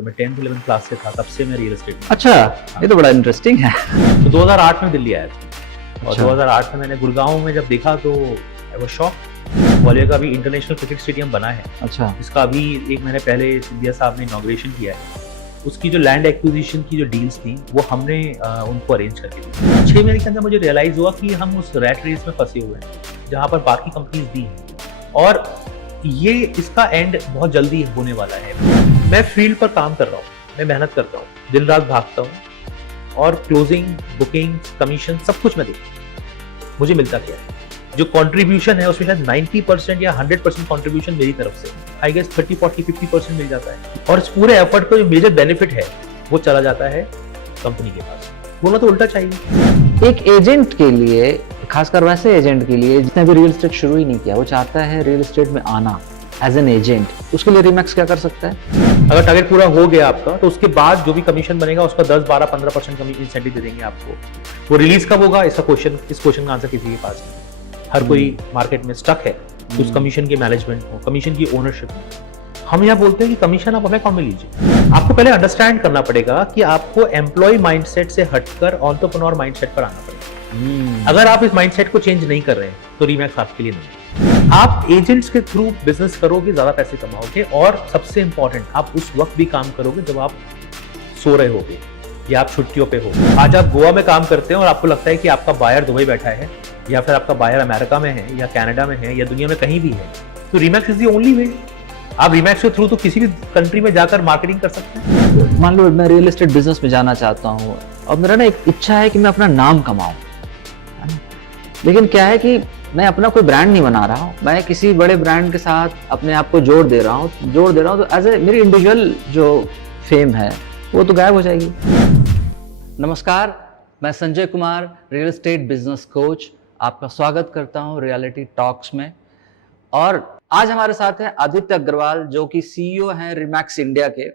जब मैं 10th 11th class से था तब से मैं रियल एस्टेट में। अच्छा, ये तो बड़ा इंटरेस्टिंग है। तो 2008 में दिल्ली आया था और अच्छा। 2008 में मैंने गुड़गांव में जब देखा तो आई वाज शॉक। ग्वालियर का भी इंटरनेशनल क्रिकेट स्टेडियम बना है, अच्छा। इसका अभी 1 महीने पहले सिंधिया साहब ने इनॉग्रेशन किया है। उसकी जो लैंड एक्विजिशन की जो डील्स थी वो हमने उनको अरेंज करके दी। 6 महीने के अंदर मुझे रियलाइज हुआ कि हम उस रैट रेस में फंसे हुए हैं जहाँ पर बाकी कंपनीज भी हैं और ये इसका एंड बहुत जल्दी होने वाला है। मैं फील्ड पर काम कर रहा हूँ, मैं मेहनत करता हूँ, दिन रात भागता हूँ और क्लोजिंग, बुकिंग, कमीशन सब कुछ मैं देखता हूँ। मुझे मिलता क्या है, जो कंट्रीब्यूशन है उसमें शायद 90% या 100% कंट्रीब्यूशन मेरी तरफ से, आई गेस 30, 40, 50% मिल जाता है और इस पूरे एफर्ट का जो मेजर बेनिफिट है वो चला जाता है कंपनी के पास। बोलना तो उल्टा चाहिए। एक एजेंट के लिए, खासकर वैसे एजेंट के लिए जिसने भी रियल एस्टेट शुरू ही नहीं किया, वो चाहता है रियल एस्टेट में आना एज एन एजेंट, उसके लिए रीमैक्स क्या कर सकता है? अगर टारगेट पूरा हो गया आपका तो उसके बाद जो भी कमीशन बनेगा उसका 10, 12, 15% कमीशन इंसेंटिव दे देंगे आपको। वो रिलीज कब होगा इस क्वेश्चन का आंसर किसी के पास नहीं। हर कोई मार्केट में स्टक है उस कमीशन के मैनेजमेंट को, कमीशन की ओनरशिप में। हम यहाँ बोलते हैं कि कमीशन आप अपने अकाउंट में लीजिए। आपको पहले अंडरस्टैंड करना पड़ेगा कि आपको एम्प्लॉय माइंडसेट से हटकर एंटरप्रेन्योर माइंडसेट पर आना पड़ेगा। अगर आप इस माइंडसेट को चेंज नहीं कर रहे हैं तो रीमैक्स आपके लिए नहीं है। आप एजेंट्स के थ्रू बिजनेस करोगे, ज्यादा पैसे कमाओगे और सबसे इंपॉर्टेंट आप उस वक्त भी काम करोगे जब आप सो रहे होगे या आप छुट्टियों पे हो। आज आप गोवा में काम करते हैं और आपको लगता है कि आपका बायर दुबई बैठा है या फिर आपका बायर अमेरिका में है या कनाडा में है या दुनिया में कहीं भी है, तो रीमैक्स इज द ओनली वे। आप रीमैक्स के थ्रू तो किसी भी कंट्री में जाकर मार्केटिंग कर सकते हैं। मान लो मैं रियल एस्टेट बिजनेस में जाना चाहता हूँ और मेरा ना एक इच्छा है कि मैं अपना नाम कमाऊं, है ना? लेकिन क्या है कि मैं अपना कोई ब्रांड नहीं बना रहा हूँ, मैं किसी बड़े ब्रांड के साथ अपने आप को जोड़ दे रहा हूँ तो एज ए मेरी इंडिविजुअल जो फेम है वो तो गायब हो जाएगी। नमस्कार, मैं Sanjay Kumar, real estate business coach, आपका स्वागत करता हूं रियलिटी टॉक्स में। और आज हमारे साथ हैं आदित्य अग्रवाल, जो कि सीईओ हैं रीमैक्स इंडिया के,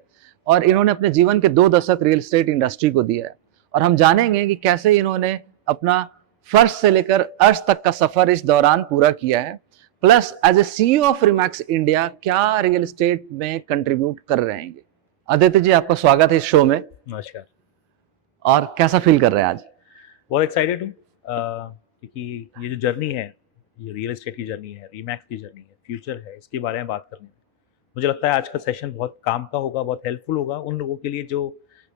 और इन्होंने अपने जीवन के 2 दशक रियल एस्टेट इंडस्ट्री को दिया है। और हम जानेंगे कि कैसे इन्होंने अपना फर्श से लेकर अर्श तक का सफर इस दौरान पूरा किया है, plus as a CEO of Remax India क्या रियल एस्टेट में कंट्रीब्यूट कर रहे हैं। आदित्य जी, आपका स्वागत है इस शो में। नमस्कार। और कैसा फील कर रहे हैं आज? बहुत एक्साइटेड हूँ क्योंकि ये जो जर्नी है, ये रियल एस्टेट की जर्नी है, रीमैक्स की जर्नी है, फ्यूचर है, इसके बारे में बात करने में मुझे लगता है आज का सेशन बहुत काम का होगा, बहुत हेल्पफुल होगा उन लोगों के लिए जो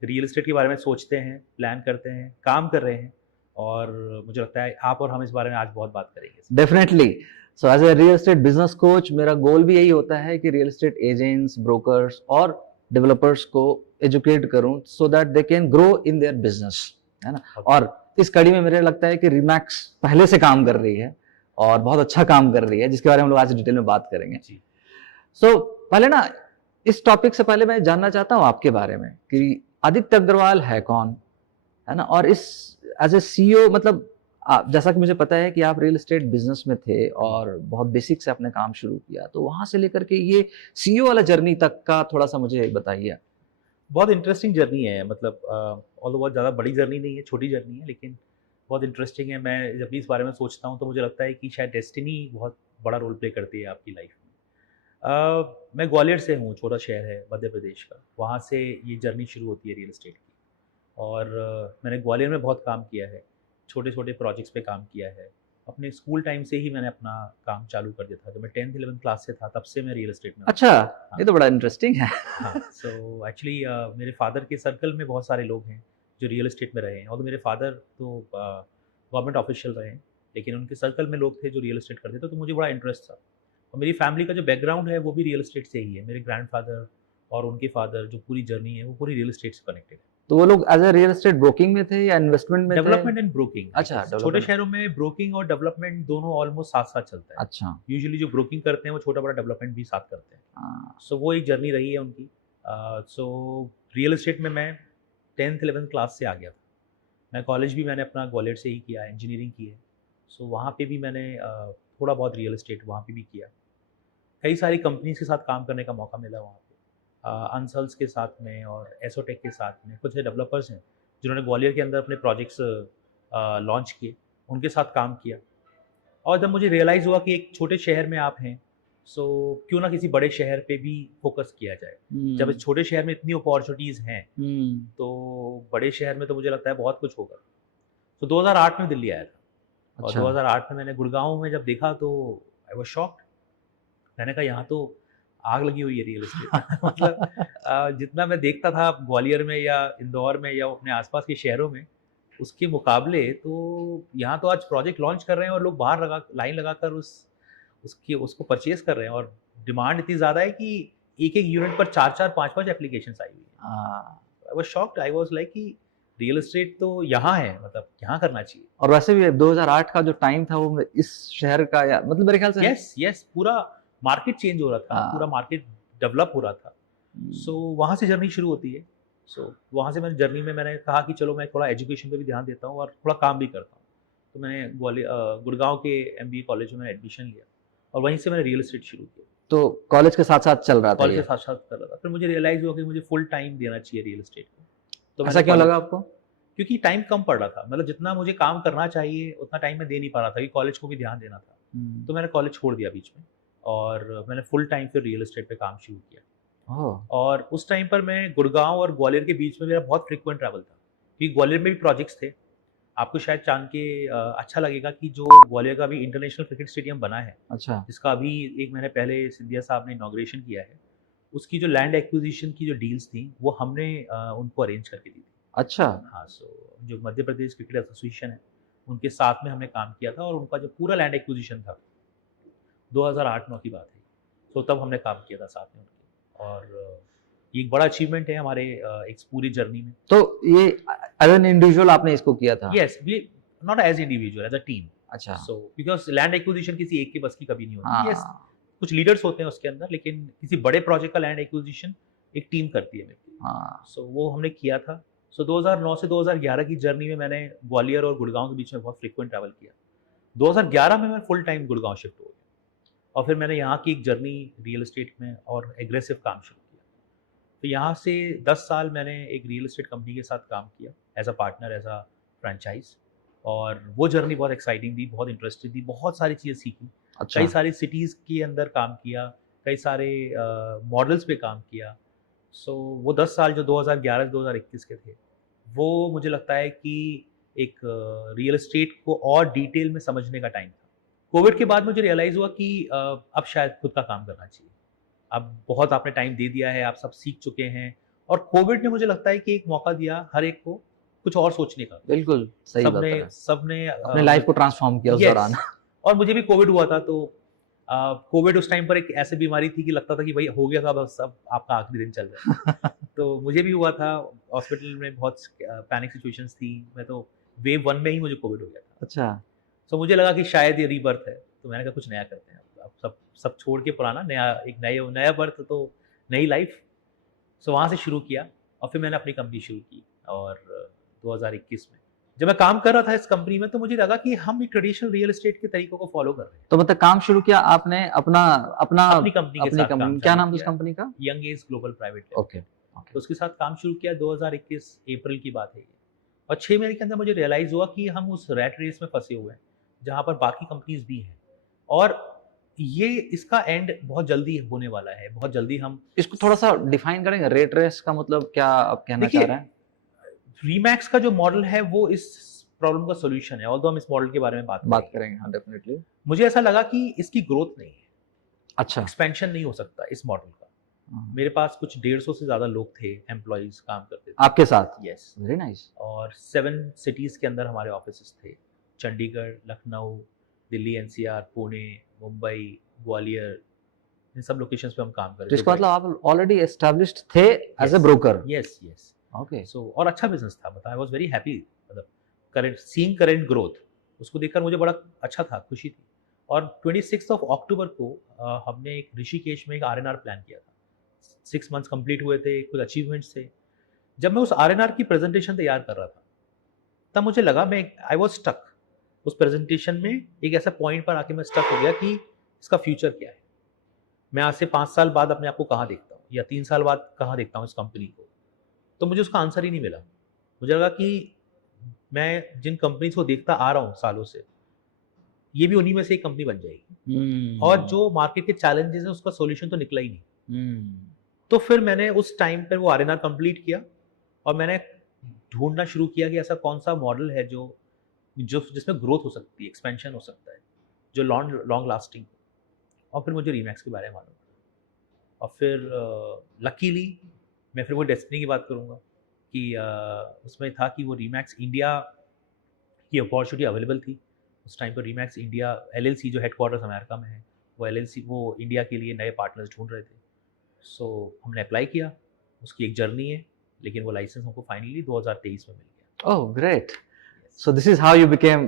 रियल एस्टेट के बारे में सोचते हैं, प्लान करते हैं, काम कर रहे हैं। और मुझे लगता है आप और हम इस बारे में आज बहुत बात करेंगे। Definitely. So as a real estate business coach मेरा गोल भी यही होता है कि रियल एस्टेट एजेंट्स, ब्रोकर्स और डेवलपर्स को एजुकेट करूं so that they can grow in their business, है ना? और इस कड़ी में मुझे लगता है कि रीमैक्स पहले से काम कर रही है और बहुत अच्छा काम कर रही है, जिसके बारे में हम लोग आज डिटेल में बात करेंगे। सो पहले ना, इस टॉपिक से पहले मैं जानना चाहता हूँ आपके बारे में कि आदित्य अग्रवाल है कौन, है ना? और इस एज ए सीईओ, मतलब जैसा कि मुझे पता है कि आप रियल एस्टेट बिजनेस में थे और बहुत बेसिक से अपने काम शुरू किया, तो वहां से लेकर के ये सीईओ वाला जर्नी तक का थोड़ा सा मुझे बताइए। बहुत इंटरेस्टिंग जर्नी है, मतलब ऑल्दो बहुत ज़्यादा बड़ी जर्नी नहीं है, छोटी जर्नी है, लेकिन बहुत इंटरेस्टिंग है। मैं जब भी इस बारे में सोचता हूँ तो मुझे लगता है कि शायद डेस्टिनी बहुत बड़ा रोल प्ले करती है आपकी लाइफ में। मैं ग्वालियर से हूँ, छोटा शहर है मध्य प्रदेश का, वहाँ से ये जर्नी शुरू होती है रियल एस्टेट की। और मैंने ग्वालियर में बहुत काम किया है, छोटे छोटे प्रोजेक्ट्स पे काम किया है। अपने स्कूल टाइम से ही मैंने अपना काम चालू कर दिया था, जब मैं 10th 11th क्लास से था तब से मैं रियल एस्टेट में। अच्छा, ये तो बड़ा इंटरेस्टिंग है। हाँ, सो एक्चुअली मेरे फादर के सर्कल में बहुत सारे लोग हैं जो रियल एस्टेट में रहे हैं, और मेरे फादर तो गवर्नमेंट ऑफिशियल रहे हैं, लेकिन उनके सर्कल में लोग थे जो रियल एस्टेट करते थे, तो मुझे बड़ा इंटरेस्ट था। और मेरी फैमिली का जो बैकग्राउंड है वो भी रियल एस्टेट से ही है। मेरे ग्रैंडफादर और उनके फादर, जो पूरी जर्नी है वो पूरी रियल एस्टेट से कनेक्टेड है। तो वो लोग as a real estate broking में थे या इन्वेस्टमेंट में थे? Development and broking. अच्छा, छोटे शहरों में ब्रोकिंग और डेवलपमेंट दोनों ऑलमोस्ट साथ साथ चलता है। अच्छा। यूजुअली जो ब्रोकिंग करते हैं वो छोटा बड़ा डेवलपमेंट भी साथ करते हैं। सो वो एक जर्नी रही है उनकी। सो रियल एस्टेट में मैं 10th 11th क्लास से आ गया था। मैं कॉलेज भी मैंने अपना ग्वालियर से ही किया, इंजीनियरिंग की है। सो वहाँ पे भी मैंने थोड़ा बहुत रियल एस्टेट वहाँ पे भी किया। कई सारी कंपनीज के साथ काम करने का मौका मिला वहाँ पे, अनसल्स के साथ में और एसोटेक के साथ में। कुछ डेवलपर्स हैं जिन्होंने ग्वालियर के अंदर अपने प्रोजेक्ट्स लॉन्च किए, उनके साथ काम किया। और जब मुझे रियलाइज़ हुआ कि एक छोटे शहर में आप हैं, सो क्यों ना किसी बड़े शहर पे भी फोकस किया जाए। जब इस छोटे शहर में इतनी अपॉर्चुनिटीज़ हैं, तो बड़े शहर में तो मुझे लगता है बहुत कुछ होगा। तो 2008 में दिल्ली आया था, और अच्छा 2008 में मैंने गुड़गांव में जब देखा तो आई वाज शॉक्ड। मैंने कहा यहाँ तो आग लगी हुई है रियल एस्टेट। मतलब जितना मैं देखता था ग्वालियर में या इंदौर में या अपने आसपास के शहरों में, उसके मुकाबले तो यहाँ तो आज प्रोजेक्ट लॉन्च कर रहे हैं और लोग बाहर लाइन लगाकर उसको परचेज कर रहे हैं, और डिमांड इतनी ज़्यादा है कि एक एक यूनिट पर 4-4 5-5 एप्लीकेशन आई हुई है। I was shocked, I was like कि रियल एस्टेट तो यहाँ है, मतलब यहाँ करना चाहिए। और वैसे भी 2008 का जो टाइम था वो इस शहर का, या मतलब मेरे ख्याल से यस पूरा मार्केट चेंज हो रहा था, पूरा मार्केट डेवलप हो रहा था। सो वहाँ से जर्नी शुरू होती है। सो वहाँ से मैंने कहा कि चलो मैं थोड़ा एजुकेशन पे भी ध्यान देता हूँ और थोड़ा काम भी करता हूँ। तो मैंने गुड़गांव के MBA कॉलेज में एडमिशन लिया, और वहीं से मैंने रियल एस्टेट शुरू किया। तो कॉलेज के साथ साथ चल रहा था कॉलेज ये? के साथ साथ कर रहा था। फिर मुझे रियलाइज हुआ कि मुझे फुल टाइम देना चाहिए रियल एस्टेट को। तो ऐसा क्यों लगा आपको? क्योंकि टाइम कम पड़ रहा था, मतलब जितना मुझे काम करना चाहिए उतना टाइम मैं दे नहीं पा रहा था, क्योंकि कॉलेज को भी ध्यान देना था। तो मैंने कॉलेज छोड़ दिया बीच में, और मैंने फुल टाइम फिर रियल एस्टेट पे काम शुरू किया। और उस टाइम पर मैं गुड़गांव और ग्वालियर के बीच में मेरा बहुत फ्रिक्वेंट ट्रैवल था, क्योंकि ग्वालियर में भी प्रोजेक्ट्स थे। आपको शायद जान के अच्छा लगेगा कि जो ग्वालियर का भी इंटरनेशनल क्रिकेट स्टेडियम बना है, अच्छा, जिसका अभी 1 महीने पहले सिंधिया साहब ने इनॉग्रेशन किया है, उसकी जो लैंड एक्विजिशन की जो डील्स थी वो हमने उनको अरेंज करके दी थी। अच्छा, हाँ, सो जो मध्य प्रदेश क्रिकेट एसोसिएशन है उनके साथ में हमने काम किया था, और उनका जो पूरा लैंड एक्विजिशन था 2008-9 की बात है। सो तब हमने काम किया था साथ में उनके, और ये एक बड़ा अचीवमेंट है हमारे इस पूरी जर्नी में। तो ये एज एन इंडिविजुअल आपने इसको किया था? Yes, we not as individual, as a team. अच्छा, सो बिकॉज लैंड एक्विजिशन किसी एक के बस की कभी नहीं होती। हाँ, यस, कुछ लीडर्स होते हैं उसके अंदर, लेकिन किसी बड़े प्रोजेक्ट का लैंड एक्विजिशन एक टीम करती है मेरी। हाँ, सो वो हमने किया था। सो 2009 से 2011 की जर्नी में मैंने ग्वालियर और गुड़गांव के बीच में बहुत फ्रिक्वेंट ट्रैवल किया। 2011 में मैं फुल टाइम गुड़गांव शिफ्ट हो गया, और फिर मैंने यहाँ की एक जर्नी रियल एस्टेट में और एग्रेसिव काम शुरू किया। तो यहाँ से 10 साल मैंने एक रियल एस्टेट कंपनी के साथ काम किया as a partner, as a franchise, और वो जर्नी बहुत एक्साइटिंग थी, बहुत इंटरेस्टिंग थी, बहुत सारी चीज़ें सीखी। अच्छा, कई सारी सिटीज़ के अंदर काम किया, कई सारे मॉडल्स पे काम किया। सो वो 10 साल जो 2011 से 2021 के थे, वो मुझे लगता है कि एक रियल एस्टेट को और डिटेल में समझने का टाइम था। कोविड के बाद मुझे रियलाइज़ हुआ कि अब शायद खुद का काम करना चाहिए। अब बहुत आपने टाइम दे दिया है, आप सब सीख चुके हैं, और कोविड ने मुझे लगता है कि एक मौका दिया हर एक को कुछ और सोचने का। बिल्कुल सही बात सबने है। सबने अपने लाइफ को ट्रांसफॉर्म किया उस Yes, दौरान। और मुझे भी कोविड हुआ था। तो कोविड उस टाइम पर एक ऐसी बीमारी थी कि लगता था कि भाई हो गया था, बस अब आपका आखिरी दिन चल रहा है। तो मुझे भी हुआ था, हॉस्पिटल में बहुत पैनिक सिचुएशंस थी। मैं तो वेव 1 में ही मुझे कोविड हो गया था। अच्छा, तो मुझे लगा कि शायद ये रीबर्थ है, तो मैंने कहा कुछ नया करते हैं। अब सब छोड़ के पुराना, एक नया बर्थ, तो नई लाइफ। सो वहाँ से शुरू किया, और फिर मैंने अपनी कंपनी शुरू की। और 2021 में जब मैं काम कर रहा था इस कंपनी में, तो मुझे लगा कि हम एक ट्रेडिशनल रियल एस्टेट के तरीकों को फॉलो कर रहे हैं। तो मतलब काम शुरू किया आपने अपनी कंपनी के साथ काम कंपनी, क्या चालू नाम था उस किया। कंपनी का? Young age global private limited. Okay, तो उसके साथ काम शुरू किया 2021 अप्रैल की बात है ये। और 6 महीने के अंदर मुझे रियलाइज़ हुआ कि हम उस रैट रेस में फंसे हुए हैं, जहाँ पर बाकी कंपनीज भी हैं, और ये इसका एंड बहुत जल्दी होने वाला है। बहुत जल्दी हम इसको थोड़ा सा डिफाइन करेंगे, रेट रेस का मतलब क्या आप कहना चाह रहे हैं? रीमैक्स का जो मॉडल है वो इस प्रॉब्लम का सोल्यूशन है। ऑल्दो हम इस मॉडल के बारे में बात करेंगे, हाँ डेफिनेटली। मुझे ऐसा लगा कि इसकी ग्रोथ नहीं है, अच्छा, एक्सपेंशन नहीं हो सकता इस मॉडल का। मेरे पास कुछ 150 से ज़्यादा लोग थे, एम्प्लॉइज काम करते थे आपके साथ? Yes, very nice. और 7 सिटीज़ के अंदर हमारे ऑफिस थे। चंडीगढ़, लखनऊ, दिल्ली NCR, पुणे, मुंबई, ग्वालियर, इन सब लोकेशंस पे हम काम कर रहे थे। जिसका मतलब आप ऑलरेडी एस्टैब्लिश्ड थे as a broker? Yes yes. Okay, so और अच्छा बिजनेस था, मतलब आई वाज वेरी हैप्पी। मतलब करंट ग्रोथ, उसको देखकर मुझे बड़ा अच्छा था, खुशी थी। और 26 अक्टूबर को हमने एक ऋषिकेश में एक RNR प्लान किया था। 6 मंथ्स कंप्लीट हुए थे, कुछ अचीवमेंट्स थे। जब मैं उस RNR की प्रेजेंटेशन तैयार कर रहा था, तब मुझे लगा आई वाज स्टक उस प्रेजेंटेशन में। एक ऐसा पॉइंट पर आके मैं स्टक हो गया कि इसका फ्यूचर क्या है। मैं आज से 5 साल बाद अपने आप को कहाँ देखता हूँ, या 3 साल बाद कहाँ देखता हूँ इस कंपनी को। तो मुझे उसका आंसर ही नहीं मिला। मुझे लगा कि मैं जिन कंपनीज को देखता आ रहा हूँ सालों से, ये भी उन्हीं में से एक कंपनी बन जाएगी। और जो मार्केट के चैलेंजेस है उसका सॉल्यूशन तो निकला ही नहीं। तो फिर मैंने उस टाइम पर वो आरएनआर कंप्लीट किया और मैंने ढूंढना शुरू किया कि ऐसा कौन सा मॉडल है जो जिसमें ग्रोथ हो सकती है, एक्सपेंशन हो सकता है, जो लॉन्ग लास्टिंग। और फिर मुझे रीमैक्स के बारे में मालूम पड़ा। और फिर लकीली मैं फिर वो डेस्टिनी की बात करूँगा कि उसमें था कि वो रीमैक्स इंडिया की अपॉर्चुनिटी अवेलेबल थी उस टाइम पर। रीमैक्स इंडिया एलएलसी जो हेडक्वार्टर्स अमेरिका में है, वो एलएलसी वो इंडिया के लिए नए पार्टनर्स ढूंढ रहे थे। सो हमने अप्लाई किया, उसकी एक जर्नी है, लेकिन वो लाइसेंस हमको फाइनली 2023 में मिल गया। Oh great, so this is how you became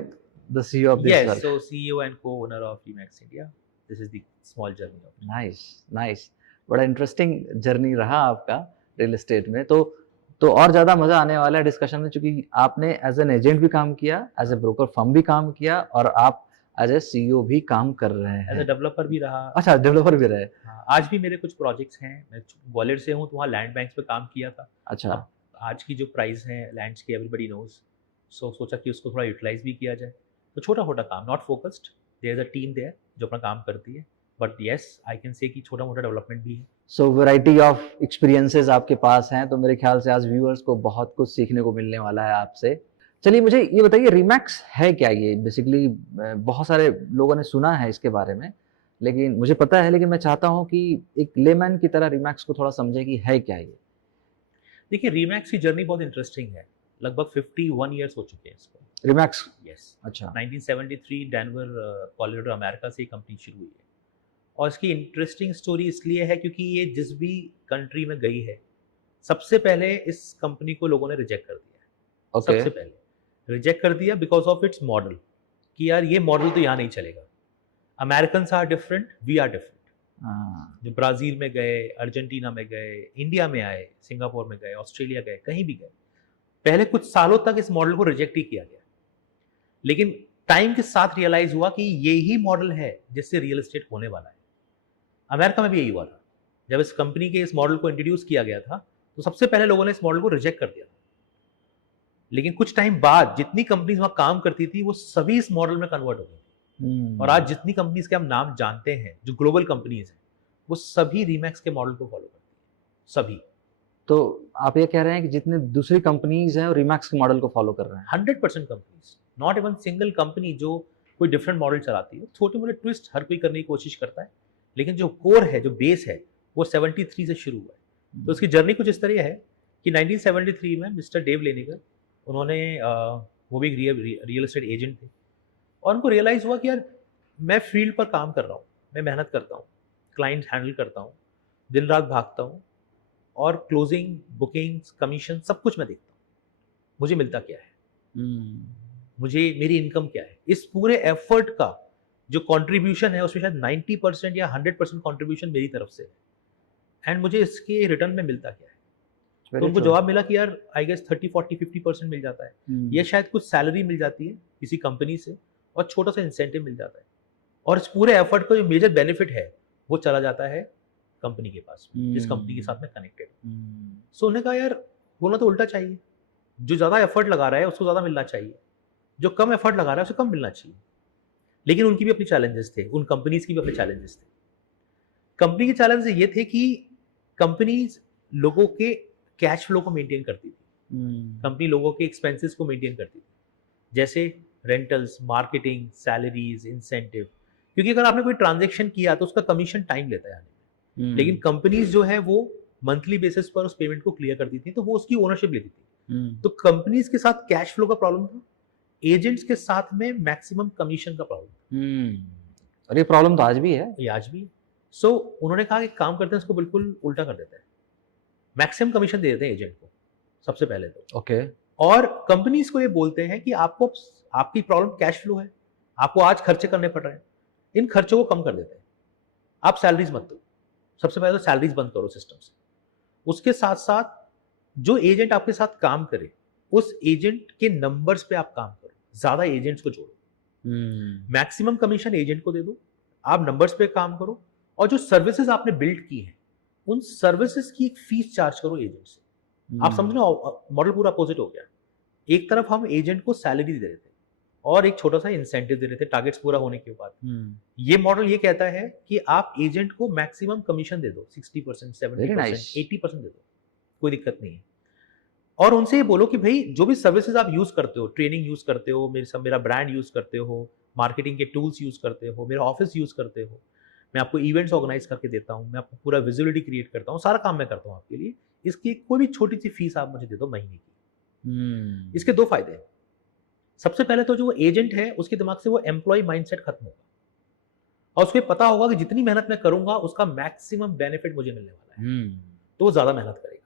the CEO of this work. Yes, so CEO and co-owner of Remax India, this is the small journey of. Nice nice, बड़ा interesting journey रहा आपका real estate में। तो और ज़्यादा मज़ा आने वाला है डिस्कशन में, क्योंकि आपने एज एन एजेंट भी काम किया, एज ए ब्रोकर फर्म भी काम किया, और आप एज ए सीईओ भी काम कर रहे हैं, एज ए डेवलपर भी रहा। अच्छा डेवलपर भी रहे। हाँ, आज भी मेरे कुछ प्रोजेक्ट्स हैं। मैं ग्वालियर से हूँ तो वहाँ लैंड बैंक्स पे काम किया था। अच्छा, आज की जो प्राइस है लैंड्स की एवरीबडी नोज, सो सोचा कि उसको थोड़ा यूटिलाइज भी किया जाए। तो छोटा मोटा काम, not focused, there is a team there जो अपना काम करती है, but yes I can say कि छोटा मोटा डेवलपमेंट भी है। सो वैरायटी ऑफ एक्सपीरियंसेस आपके पास हैं, तो मेरे ख्याल से आज व्यूअर्स को बहुत कुछ सीखने को मिलने वाला है आपसे। चलिए मुझे ये बताइए, रीमैक्स है क्या? ये बेसिकली बहुत सारे लोगों ने सुना है इसके बारे में, लेकिन मुझे पता है, लेकिन मैं चाहता हूँ कि एक लेमैन की तरह रीमैक्स को थोड़ा समझे कि है क्या ये। देखिए, रीमैक्स की जर्नी बहुत इंटरेस्टिंग है। लगभग 51 ईयर्स हो चुके हैं इसको। रीमैक्स, यस, अच्छा, 1973 डेनवर कोलोराडो अमेरिका से कंपनी शुरू हुई है। और इसकी इंटरेस्टिंग स्टोरी इसलिए है क्योंकि ये जिस भी कंट्री में गई है, सबसे पहले इस कंपनी को लोगों ने रिजेक्ट कर दिया है। ओके, सबसे पहले रिजेक्ट कर दिया बिकॉज ऑफ इट्स मॉडल, कि यार ये मॉडल तो यहाँ नहीं चलेगा। Americans are different, we are different. जो ब्राजील में गए, अर्जेंटीना में गए, इंडिया में आए, सिंगापुर में गए, ऑस्ट्रेलिया गए, कहीं भी गए, पहले कुछ सालों तक इस मॉडल को रिजेक्ट ही किया गया। लेकिन टाइम के साथ रियलाइज हुआ कि ये ही मॉडल है जिससे रियल एस्टेट होने वाला है। अमेरिका में भी यही हुआ था। जब इस कंपनी के इस मॉडल को इंट्रोड्यूस किया गया था तो सबसे पहले लोगों ने इस मॉडल को रिजेक्ट कर दिया था। लेकिन कुछ टाइम बाद जितनी कंपनीज वहां काम करती थी वो सभी इस मॉडल में कन्वर्ट हो गई। और आज जितनी कंपनीज के हम नाम जानते हैं जो ग्लोबल कंपनीज हैं, वो सभी रीमैक्स के मॉडल को फॉलो करती है, सभी। तो आप ये कह रहे हैं कि जितने दूसरी कंपनीज हैं वो रीमैक्स के मॉडल को फॉलो कर रहे हैं? 100% companies, not even single company जो कोई डिफरेंट मॉडल चलाती है। छोटे मोटे ट्विस्ट हर कोई करने की कोशिश करता है, लेकिन जो कोर है, जो बेस है, वो 73 से शुरू हुआ है। तो उसकी जर्नी कुछ इस तरह है कि 1973 में मिस्टर डेव लेनिगर, उन्होंने वो भी रियल एस्टेट एजेंट थे, और उनको रियलाइज हुआ कि यार मैं फील्ड पर काम कर रहा हूँ, मैं मेहनत करता हूँ, क्लाइंट हैंडल करता हूँ, दिन रात भागता हूँ, और क्लोजिंग, बुकिंग्स, कमीशन सब कुछ मैं देखता हूँ, मुझे मिलता क्या है, मुझे मेरी इनकम क्या है। इस पूरे एफर्ट का जो कंट्रीब्यूशन है उसमें शायद 90% या 100% कंट्रीब्यूशन मेरी तरफ से है, एंड मुझे इसके रिटर्न में मिलता क्या है। तो उनको जवाब मिला कि यार आई गेस 30, 40, 50% मिल जाता है, ये शायद कुछ सैलरी मिल जाती है किसी कंपनी से, और छोटा सा इंसेंटिव मिल जाता है, और इस पूरे एफर्ट का जो मेजर बेनिफिट है वो चला जाता है कंपनी के पास, जिस कंपनी के साथ में कनेक्टेड। सो उन्होंने कहा यार होना तो उल्टा चाहिए, जो ज़्यादा एफर्ट लगा रहा है उसको ज़्यादा मिलना चाहिए, जो कम एफर्ट लगा रहा है उसे कम मिलना चाहिए। लेकिन उनकी भी अपनी चैलेंजेस थे, उन कंपनीज की भी अपने चैलेंजेस थे। कंपनी के चैलेंज ये थे कि कंपनीज लोगों के कैश फ्लो को मेंटेन करती थी, कंपनी लोगों के एक्सपेंसेस को मेंटेन करती थी, जैसे रेंटल्स, मार्केटिंग, सैलरीज, इंसेंटिव। क्योंकि अगर आपने कोई ट्रांजैक्शन किया तो उसका कमीशन टाइम लेता है आने में, लेकिन कंपनीज जो है वो मंथली बेसिस पर उस पेमेंट को क्लियर करती थी, तो वो उसकी ओनरशिप लेती थी। तो कंपनीज के साथ कैश फ्लो का प्रॉब्लम था, एजेंट्स के साथ में मैक्सिमम कमीशन का प्रॉब्लम था। और ये प्रॉब्लम तो आज भी है, ये आज भी। सो उन्होंने कहा कि काम करते हैं इसको बिल्कुल उल्टा कर देते हैं, मैक्सिमम कमीशन दे देते हैं एजेंट को सबसे पहले तो। ओके, और कंपनीज को ये बोलते हैं कि आपको, आपकी प्रॉब्लम कैश फ्लो है, आपको आज खर्चे करने पड़ रहे हैं, इन खर्चों को कम कर देते हैं, आप सैलरीज मत दो, सबसे पहले तो सैलरीज बंद करो सिस्टम से। उसके साथ साथ जो एजेंट आपके साथ काम करे उस एजेंट के नंबर्स पे आप काम करो, ज्यादा एजेंट्स को जोड़ो, मैक्सिमम कमीशन एजेंट को दे दो, आप नंबर्स पे काम करो, और जो सर्विसेज आपने बिल्ड की है उन सर्विसेज की एक फीस चार्ज करो एजेंट से। आप समझ लो मॉडल पूरा अपोजिट हो गया। एक तरफ हम एजेंट को सैलरी दे रहे थे, और एक छोटा सा इंसेंटिव दे रहे थे टारगेट्स पूरा होने के बाद। ये मॉडल ये कहता है कि आप एजेंट को मैक्सिमम कमीशन दे दो, 60%, 70%, nice. 80% दे दो, कोई दिक्कत नहीं है। और उनसे ये बोलो कि भाई जो भी सर्विसेज आप यूज करते हो, ट्रेनिंग यूज करते हो, मेरा ब्रांड यूज करते हो, मार्केटिंग के टूल्स यूज करते हो, मेरा ऑफिस यूज करते हो, मैं आपको इवेंट्स ऑर्गेनाइज करके देता हूँ, मैं आपको पूरा विजिबिलिटी क्रिएट करता हूँ, सारा काम मैं करता हूँ आपके लिए, इसकी कोई भी छोटी सी फीस आप मुझे दे दो महीने की। इसके दो फायदे हैं। सबसे पहले तो जो वो एजेंट है उसके दिमाग से वो एम्प्लॉय माइंडसेट खत्म होगा और उसको पता होगा कि जितनी मेहनत मैं करूंगा उसका मैक्सिमम बेनिफिट मुझे मिलने वाला है, तो वो ज्यादा मेहनत करेगा।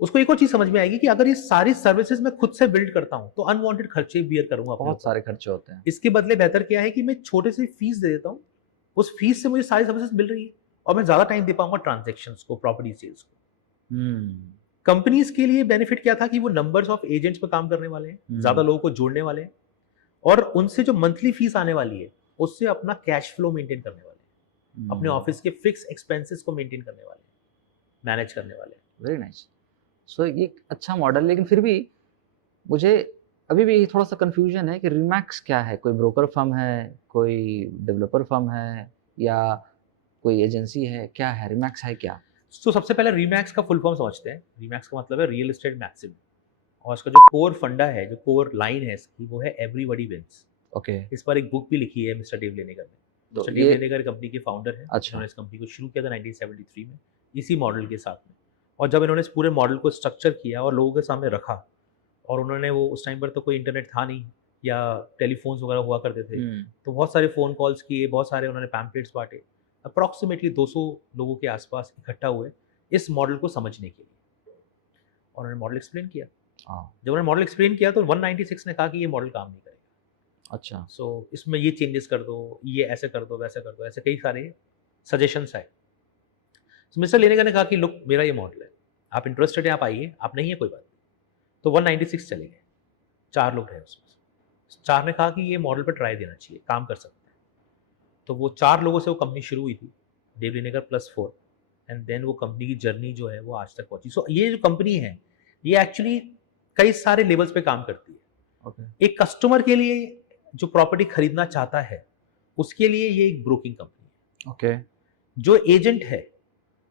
उसको एक और चीज समझ में आएगी कि अगर ये सारी सर्विसेज मैं खुद से बिल्ड करता हूं तो अनवांटेड खर्चे बियर करूंगा, बहुत सारे खर्चे होते हैं। इसके बदले बेहतर क्या है कि मैं छोटे से फीस दे देता हूं, उस फीस से मुझे सारी सर्विसेज मिल रही है और मैं ज्यादा टाइम दे पाऊंगा ट्रांजेक्शन्स को, प्रॉपर्टी सेल्स को। कंपनीज के लिए बेनिफिट क्या था कि वो नंबर्स ऑफ एजेंट्स पे काम करने वाले हैं, ज्यादा लोगों को जोड़ने वाले हैं और उनसे जो मंथली फीस आने वाली है उससे अपना कैश फ्लो मेंटेन करने वाले हैं, अपने ऑफिस के फिक्स एक्सपेंसेस को मेंटेन करने वाले हैं, मैनेज करने वाले हैं। Very nice. सो ये एक अच्छा मॉडल, लेकिन फिर भी मुझे अभी भी थोड़ा सा कंफ्यूजन है कि रीमैक्स क्या है? कोई ब्रोकर फर्म है, कोई डेवलपर फर्म है या कोई एजेंसी है? क्या है रीमैक्स, है क्या? तो सबसे पहले रीमैक्स का फुल फॉर्म समझते हैं। रीमैक्स का मतलब है रियल एस्टेट मैक्सिम और इसका जो कोर फंडा है, जो कोर लाइन है इसकी, वो है एवरीबॉडी विंस। ओके। इस पर एक बुक भी लिखी है मिस्टर डेव लेनेगर ने। तो मिस्टर डेव लेनेगर कंपनी के फाउंडर हैं। अच्छा। उन्होंने इस कंपनी को शुरू किया था 1973 में इसी मॉडल के साथ में, और जब इन्होंने इस पूरे मॉडल को स्ट्रक्चर किया और लोगों के सामने रखा, और उन्होंने वो उस टाइम पर तो कोई इंटरनेट था नहीं या टेलीफोन्स वगैरह हुआ करते थे, तो बहुत सारे फ़ोन कॉल्स किए, बहुत सारे उन्होंने पैम्पलेट्स बांटे, अप्रॉक्सीमेटली 200 लोगों के आसपास इकट्ठा हुए इस मॉडल को समझने के लिए, और उन्होंने मॉडल एक्सप्लेन किया। जब उन्होंने मॉडल एक्सप्लेन किया तो 196 ने कहा कि ये मॉडल काम नहीं करेगा। अच्छा। सो इसमें ये चेंजेस कर दो, ये ऐसे कर दो, वैसे कर दो, ऐसे कई सारे सजेशंस आए। मिस्टर लेनेगर ने कहा कि लुक, मेरा ये मॉडल है, आप इंटरेस्टेड हैं आप आइए, आप नहीं है कोई बात नहीं। तो 196 चले गए, 4 लोग रहे उसमें। 4 ने कहा कि ये मॉडल पर ट्राई देना चाहिए, काम कर सकते हैं। तो वो 4 लोगों से वो कंपनी शुरू हुई थी, डेव लेनेगर +4, एंड देन वो कंपनी की जर्नी जो है वो आज तक पहुंची। सो ये जो कंपनी है ये एक्चुअली कई सारे लेवल्स पे काम करती है। एक कस्टमर के लिए जो प्रॉपर्टी खरीदना चाहता है उसके लिए ये एक ब्रोकिंग कंपनी है। जो एजेंट है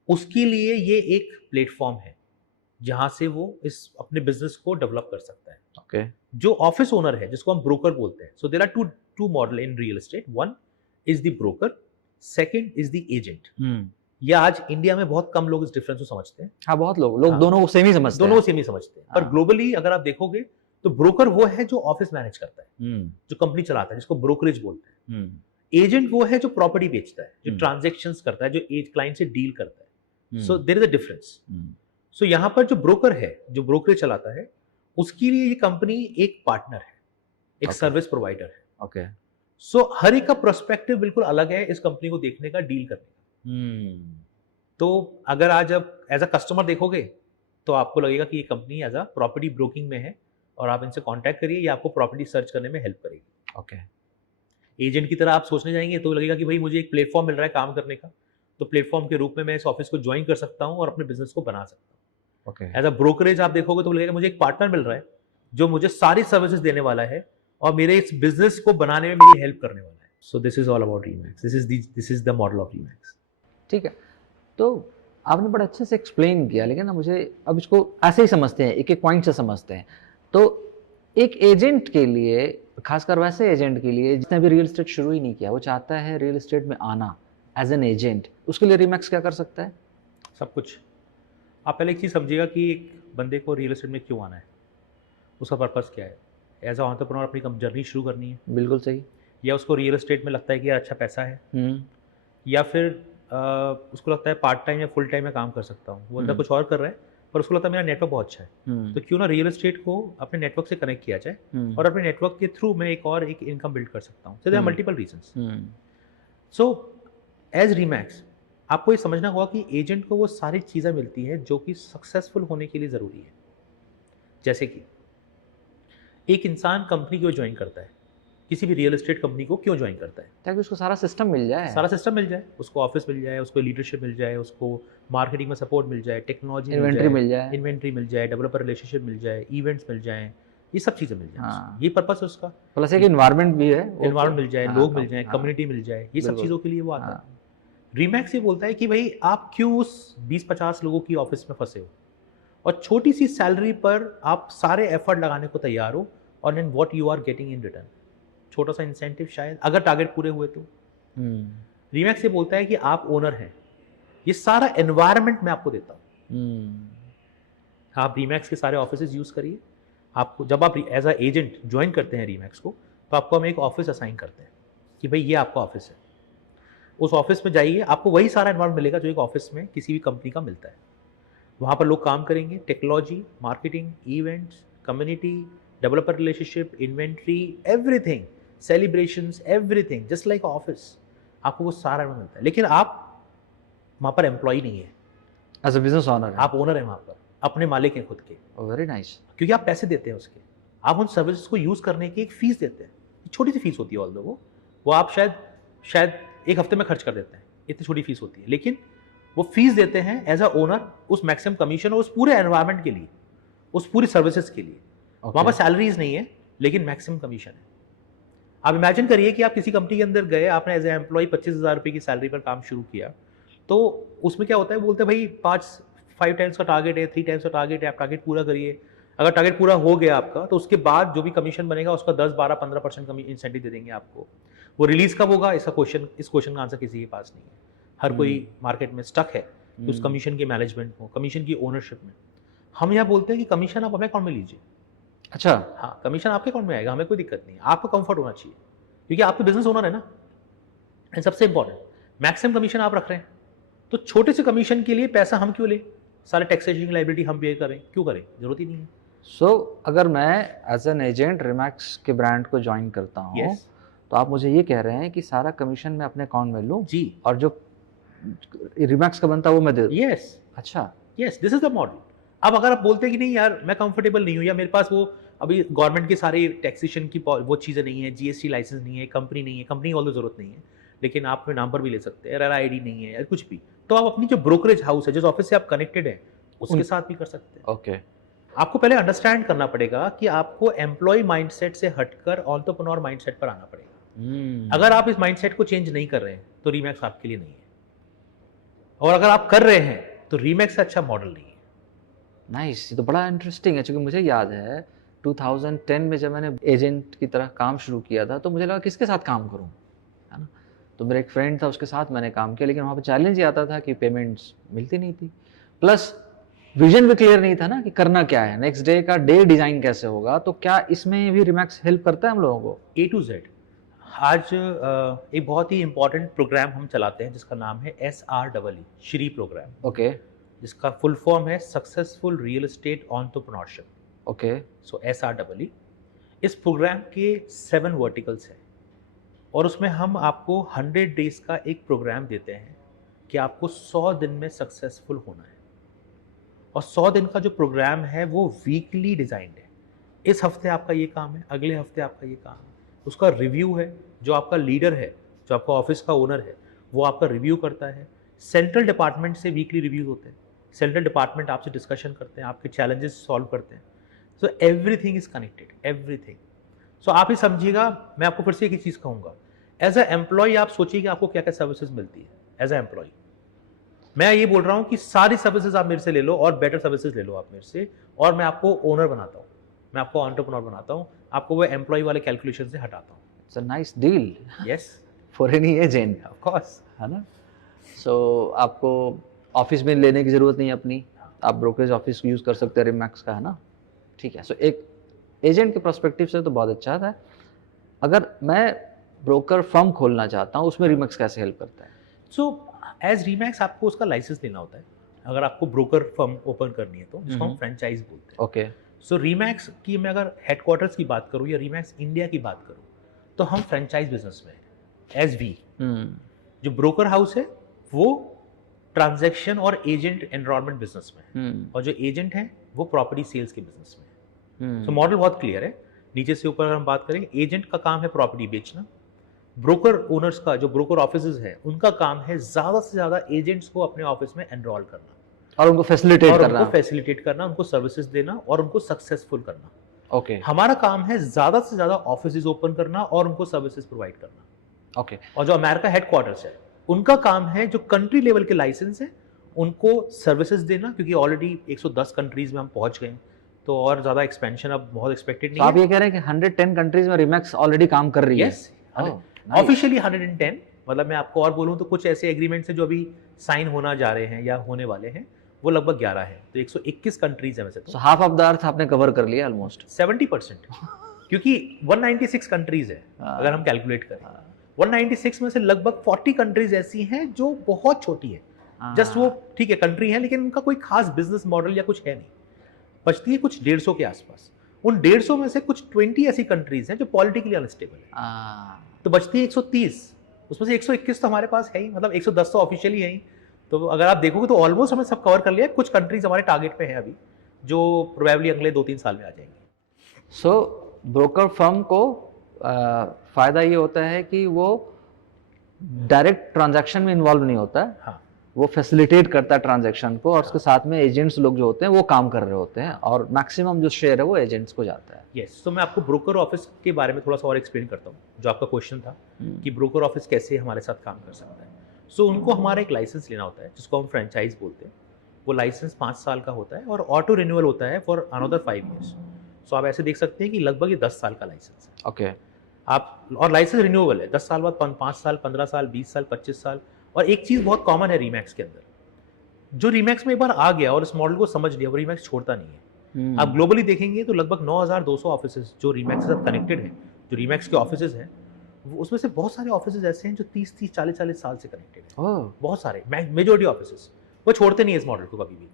उसके लिए ये एक प्लेटफॉर्म है जहां से वो इस अपने बिजनेस को डेवलप कर सकता है। जो ऑफिस ओनर है जिसको हम ब्रोकर बोलते हैं, so there are two model in real estate, one is the broker, second is the agent. ये आज इंडिया में बहुत कम लोग इस डिफरेंस को समझते हैं। हाँ, बहुत लोग दोनों को सेम ही समझते हैं। दोनों को सेम ही समझते हैं। पर ग्लोबली अगर आप देखोगे तो ब्रोकर वो है जो ऑफिस मैनेज करता है, जो कंपनी चलाता है, जिसको ब्रोकरेज बोलते हैं। एजेंट वो है जो प्रॉपर्टी बेचता है, जो ट्रांजैक्शंस करता है, जो क्लाइंट से डील करता है। So there is a difference. So यहाँ पर जो ब्रोकर है, जो ब्रोकरेज चलाता है, उसके लिए ये कंपनी एक पार्टनर है, एक सर्विस प्रोवाइडर है। सो हर एक का पर्सपेक्टिव बिल्कुल अलग है इस कंपनी को देखने का, डील करने का। तो अगर आज आप एज अ कस्टमर देखोगे तो आपको लगेगा कि ये company as a property broking में है और आप इनसे कांटेक्ट करिए, ये आपको प्रॉपर्टी सर्च करने में हेल्प करेगी। एजेंट की तरह आप सोचने जाएंगे तो लगेगा कि भाई मुझे एक प्लेटफॉर्म मिल रहा है काम करने का, तो प्लेटफॉर्म के रूप में मैं इस ऑफिस को ज्वाइन कर सकता हूँ और अपने बिजनेस को बना सकता हूँ। एज अ ब्रोकरेज आप देखोगे तो लगेगा मुझे एक पार्टनर मिल रहा है जो मुझे सारी सर्विसेज देने वाला है और मेरे इस बिजनेस को बनाने में मेरी हेल्प करने वाला है। So this is all about Remax, this is the model of Remax. ठीक है, तो आपने बड़ा अच्छे से एक्सप्लेन किया, लेकिन ना मुझे अब इसको ऐसे ही समझते हैं, एक एक पॉइंट से समझते हैं। तो एक एजेंट के लिए, खासकर वैसे एजेंट के लिए जिसने अभी रियल एस्टेट शुरू ही नहीं किया, वो चाहता है रियल एस्टेट में आना एज एन एजेंट, उसके लिए रीमैक्स क्या कर सकता है? सब कुछ। आप पहले एक चीज़ समझिएगा कि एक बंदे को रियल एस्टेट में क्यों आना है, उसका पर्पस क्या है। एज अ एंटरप्रेन्योर अपनी जर्नी शुरू करनी है, बिल्कुल सही। या उसको रियल एस्टेट में लगता है कि यार अच्छा पैसा है, या फिर उसको लगता है पार्ट टाइम या फुल टाइम में काम कर सकता हूँ, वो बंदा कुछ और कर रहा है पर उसको लगता है मेरा नेटवर्क बहुत अच्छा है, तो क्यों ना रियल एस्टेट को अपने नेटवर्क से कनेक्ट किया जाए और अपने नेटवर्क के थ्रू मैं एक इनकम बिल्ड कर सकता हूँ। So there are multiple reasons. So as Remax आपको ये समझना होगा कि एजेंट को वो सारी चीज़ें मिलती हैं जो कि सक्सेसफुल होने के लिए ज़रूरी है। जैसे कि एक इंसान कंपनी क्यों ज्वाइन करता है, किसी भी रियल एस्टेट कंपनी को क्यों ज्वाइन करता है? ताकि उसको सारा सिस्टम मिल जाए, मिल जाए, उसको ऑफिस मिल जाए, उसको लीडरशिप मिल जाए, उसको मार्केटिंग में सपोर्ट मिल जाए, टेक्नोलॉजी इन्वेंट्री मिल जाए, डेवलपर रिलेशनशिप मिल जाए, इवेंट्स मिल जाए, ये सब चीजें मिल जाए हाँ। ये पर्पस है उसका। प्लस एक इन्वायरमेंट भी है, एनवायरमेंट मिल जाए, हाँ, लोग मिल जाए, हाँ, कम्युनिटी मिल जाए, ये सब बिल्कुल। चीज़ों के लिए वो आता हाँ। है। रीमैक्स ये बोलता है कि भाई आप क्यों उस 20-50 लोगों की ऑफिस में फंसे हो और छोटी सी सैलरी पर आप सारे एफर्ट लगाने को तैयार हो और then what you are getting in return, छोटा सा इंसेंटिव शायद, अगर टारगेट पूरे हुए तो। रीमैक्स ये बोलता है कि आप ओनर हैं, ये सारा एनवायरनमेंट मैं आपको देता हूँ। आप रीमैक्स के सारे ऑफिस यूज करिए। आपको जब आप एज अ एजेंट ज्वाइन करते हैं रीमैक्स को, तो आपको हम एक ऑफिस असाइन करते हैं कि भाई ये आपका ऑफिस है। उस ऑफिस में जाइए, आपको वही सारा एनवायरनमेंट मिलेगा जो एक ऑफिस में किसी भी कंपनी का मिलता है। वहाँ पर लोग काम करेंगे, technology, marketing, events, community, developer relationship, inventory, everything, celebrations, everything just like office. आपको वो सारा मिलता है, लेकिन आप वहाँ पर एम्प्लॉय नहीं है, एज अ बिजनेस ओनर आप ओनर हैं वहाँ पर, अपने मालिक हैं खुद के, वेरी नाइस। क्योंकि आप पैसे देते हैं उसके, आप उन सर्विसेज को यूज़ करने की एक फ़ीस देते हैं। छोटी सी फीस होती है, ऑल्दो वो आप शायद एक हफ्ते में खर्च कर देते हैं, इतनी छोटी फीस होती है, लेकिन वो फीस देते हैं एज अ ओनर उस मैक्सिमम कमीशन और उस पूरे एनवायरनमेंट के लिए, उस पूरी सर्विसेज के लिए। वहाँ पर सैलरीज नहीं है, लेकिन मैक्सिमम कमीशन है। आप इमेजिन करिए कि आप किसी कंपनी के अंदर गए, आपने एज ए एम्प्लॉय 25,000 रुपये की सैलरी पर काम शुरू किया, तो उसमें क्या होता है, बोलते हैं भाई 5 टाइम्स का टारगेट है, 3 टाइम्स का टारगेट है, आप टारगेट पूरा करिए। अगर टारगेट पूरा हो गया आपका, तो उसके बाद जो भी कमीशन बनेगा उसका 10-12-15% कमी इंसेंटिव दे देंगे आपको। वो रिलीज कब होगा, इस क्वेश्चन का आंसर किसी के पास नहीं है। हर कोई मार्केट में स्टक है कि उस कमीशन के मैनेजमेंट को, कमीशन की ओनरशिप में। हम यहाँ बोलते हैं कि कमीशन आप अपने अकाउंट में लीजिए। अच्छा, हाँ, कमीशन आपके अकाउंट में आएगा, हमें कोई दिक्कत नहीं है, आपको कंफर्ट होना चाहिए, क्योंकि आप तो बिजनेस ओनर है ना। एंड सबसे इंपॉर्टेंट, मैक्सिमम कमीशन आप रख रहे हैं, तो छोटे से कमीशन के लिए पैसा हम क्यों लें, सारे टैक्सेशन की लाइबिलिटी हम पे करें, क्यों करें, जरूरत ही नहीं है। सो अगर मैं एज एन एजेंट रिमैक्स के ब्रांड को ज्वाइन करता हूँ, Yes. तो आप मुझे ये कह रहे हैं कि सारा कमीशन मैं अपने अकाउंट में लूँ जी, और जो रिमैक्स का बनता है वो मैं दे दूँ? यस अच्छा, yes, this is the model. अब अगर आप बोलते हैं कि नहीं यार मैं कंफर्टेबल नहीं हूँ, या मेरे पास वो अभी गवर्नमेंट के सारे टैक्सेशन की वो चीज़ें नहीं है, जीएसटी लाइसेंस नहीं है, कंपनी नहीं है, कंपनी वालों जरूरत नहीं है, लेकिन आप अपने नाम पर भी ले सकते हैं, RRID नहीं है या कुछ भी, तो आप अपनी जो ब्रोकरेज हाउस है, जिस ऑफिस से आप कनेक्टेड हैं, उसके साथ भी कर सकते हैं। ओके। आपको पहले अंडरस्टैंड करना पड़ेगा कि आपको एम्प्लॉय माइंडसेट से हटकर एंटरप्रेन्योर माइंडसेट पर आना पड़ेगा। अगर आप इस माइंडसेट को चेंज नहीं कर रहे हैं, तो रीमैक्स आपके लिए नहीं है, और अगर आप कर रहे हैं तो रीमैक्स से अच्छा मॉडल नहीं है। नाइस, ये तो बड़ा इंटरेस्टिंग है, क्योंकि मुझे याद है 2010 में जब मैंने एजेंट की तरह काम शुरू किया था, तो मुझे लगा किसके साथ काम करूं, है ना। तो मेरा एक फ्रेंड था, उसके साथ मैंने काम किया, लेकिन वहाँ पे चैलेंज ये आता था कि पेमेंट्स मिलती नहीं थी, प्लस विजन भी क्लियर नहीं था ना कि करना क्या है, नेक्स्ट डे का डे डिज़ाइन कैसे होगा। तो क्या इसमें भी रिमैक्स हेल्प करता है हम लोगों को? A to Z। आज एक बहुत ही इंपॉर्टेंट प्रोग्राम हम चलाते हैं जिसका नाम है SREE, श्री प्रोग्राम, ओके जिसका फुल फॉर्म है successful real estate entrepreneurship. Okay so SREE। इस प्रोग्राम के 7 वर्टिकल्स हैं, और उसमें हम आपको 100 डेज का एक प्रोग्राम देते हैं कि आपको 100 दिन में सक्सेसफुल होना है। और 100 दिन का जो प्रोग्राम है वो वीकली डिजाइंड है। इस हफ्ते आपका ये काम है, अगले हफ्ते आपका ये काम है, उसका रिव्यू है। जो आपका लीडर है, जो आपका ऑफिस का ओनर है, वो आपका रिव्यू करता है। सेंट्रल डिपार्टमेंट से वीकली रिव्यूज होते हैं, सेंट्रल डिपार्टमेंट आपसे डिस्कशन करते हैं, आपके चैलेंजेस सॉल्व करते हैं। So everything is connected, everything. So आप ही समझिएगा, मैं आपको फिर से एक ही चीज़ कहूँगा, एज अ एम्प्लॉय आप सोचिए कि आपको क्या क्या सर्विसेज मिलती है एज अ एम्प्लॉय। मैं ये बोल रहा हूँ कि सारी सर्विसेज आप मेरे से ले लो, और बेटर सर्विसेज ले लो आप मेरे से, और मैं आपको ओनर बनाता हूँ, मैं आपको एंटरप्रेन्योर बनाता हूँ, आपको वो एम्प्लॉय वाले कैलकुलेशन से हटाता हूँ। It's a nice deal yes, for any agent, of course, है ना। सो आपको ऑफिस में लेने की ज़रूरत नहीं है अपनी, आप ब्रोकरेज ऑफिस यूज़ कर सकते हैं रिमैक्स का, है ना। ठीक है, सो एक एजेंट के पर्सपेक्टिव से तो बहुत अच्छा था। अगर मैं ब्रोकर फर्म खोलना चाहता हूँ, उसमें रिमैक्स कैसे हेल्प करता है? सो एज रीमैक्स आपको उसका लाइसेंस लेना होता है, अगर आपको ब्रोकर फर्म ओपन करनी है तो, जिसको हम फ्रेंचाइज बोलते हैं। ओके, सो रीमैक्स की मैं अगर हेडक्वार्टर्स की बात करूँ या रीमैक्स इंडिया की बात करूँ, तो हम फ्रेंचाइज बिजनेस में हैं एज वी। जो ब्रोकर हाउस है वो ट्रांजैक्शन और एजेंट एनरोलमेंट बिजनेस में है, और जो एजेंट है वो प्रॉपर्टी सेल्स के बिजनेस में है। सो मॉडल बहुत क्लियर है, नीचे से ऊपर अगर हम बात करें, एजेंट का काम है प्रॉपर्टी बेचना, ब्रोकर ओनर्स का जो ब्रोकर ऑफिसेज है उनका काम है ज़्यादा से ज़्यादा एजेंट्स को अपने ऑफिस में एनरोल करना और उनको फैसिलिटेट करना, उनको सर्विसेज देना और उनको सक्सेसफुल करना। ओके हमारा काम है ज्यादा से ज्यादा ऑफिसेज ओपन करना और उनको सर्विसेज प्रोवाइड करना। ओके और जो अमेरिका हेडक्वार्टर्स है उनका काम है जो कंट्री लेवल के लाइसेंस है उनको सर्विसेज देना, क्योंकि ऑलरेडी 110 कंट्रीज में हम पहुंच गए हैं, तो और ज्यादा एक्सपेंशन अब बहुत एक्सपेक्टेड तो नहीं आप ये कह रहे हैं कि 110 कंट्रीज में रिमैक्स ऑलरेडी काम कर रही है। है? Yes, Oh, nice. ऑफिशियली 110, मतलब मैं आपको और बोलूं तो कुछ ऐसे एग्रीमेंट्स हैं जो अभी साइन होना जा रहे हैं या होने वाले हैं, वो लगभग 11 है, तो 121 कंट्रीज है वैसे तो। So half of the earth आपने कवर कर लिया ऑलमोस्ट। 70%, क्योंकि 196 कंट्रीज है हाँ। अगर हम कैलकुलेट करें। 196 में से लगभग 40 कंट्रीज ऐसी हैं जो बहुत छोटी है, जस्ट वो ठीक है कंट्री है लेकिन उनका कोई खास बिजनेस मॉडल या कुछ है नहीं, बचती है कुछ 150 के आसपास। उन 150 में से कुछ 20 ऐसी कंट्रीज हैं जो पॉलिटिकली अनस्टेबल है, तो बचती है 130, उसमें से 121 तो हमारे पास है ही, मतलब 110 तो ऑफिशियली है ही। तो अगर आप देखोगे तो ऑलमोस्ट हमने सब कवर कर लिया। कुछ कंट्रीज हमारे टारगेट पे हैं अभी जो प्रोबेबली अगले 2-3 साल में आ जाएंगे। सो ब्रोकर फर्म को फायदा ये होता है कि वो डायरेक्ट ट्रांजैक्शन में इन्वॉल्व नहीं होता है, हाँ, वो फैसिलिटेट करता है ट्रांजैक्शन को, और उसके साथ में एजेंट्स लोग जो होते हैं वो काम कर रहे होते हैं, और मैक्सिमम जो शेयर है वो एजेंट्स को जाता है। यस। तो मैं आपको ब्रोकर ऑफिस के बारे में थोड़ा सा और एक्सप्लेन करता हूँ, जो आपका क्वेश्चन था कि ब्रोकर ऑफिस कैसे हमारे साथ काम कर सकता है। सो उनको हमारा एक लाइसेंस लेना होता है जिसको हम फ्रेंचाइज बोलते हैं। वो लाइसेंस 5 साल का होता है और ऑटो रिन्यूअल होता है फॉर अनदर 5 ईयर्स। सो आप ऐसे देख सकते हैं कि लगभग ये 10 साल का लाइसेंस है। ओके आप, और लाइसेंस रिन्यूएबल है 10 साल बाद, 5 साल, 15 साल, 20 साल, 25 साल। और एक चीज़ बहुत कॉमन है रीमैक्स के अंदर, जो रीमैक्स में एक बार आ गया और इस मॉडल को समझ लिया वो रीमैक्स छोड़ता नहीं है। आप ग्लोबली देखेंगे तो लगभग 9200 ऑफिसेज जो रीमैक्स के साथ कनेक्टेड हैं, जो रीमैक्स के ऑफिसेज हैं, उसमें से बहुत सारे ऑफिसेज ऐसे हैं जो 30-30, 40-40 साल से कनेक्टेड हैं। बहुत सारे, मेजॉरिटी ऑफिसेज वो छोड़ते नहीं है इस मॉडल को कभी भी।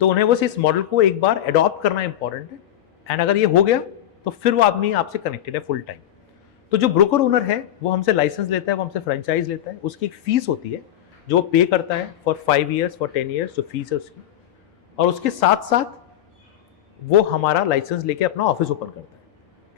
तो उन्हें बस इस मॉडल को एक बार अडॉप्ट करना इंपॉर्टेंट है, एंड अगर ये हो गया तो फिर वो आदमी आपसे कनेक्टेड है फुल टाइम। तो जो ब्रोकर ओनर है वो हमसे लाइसेंस लेता है, वो हमसे फ्रेंचाइज लेता है, उसकी एक फीस होती है जो वो पे करता है फॉर 5 ईयर्स, फॉर 10 ईयर्स, जो फीस है उसकी। और उसके साथ साथ वो हमारा लाइसेंस लेके अपना ऑफिस ओपन करता है,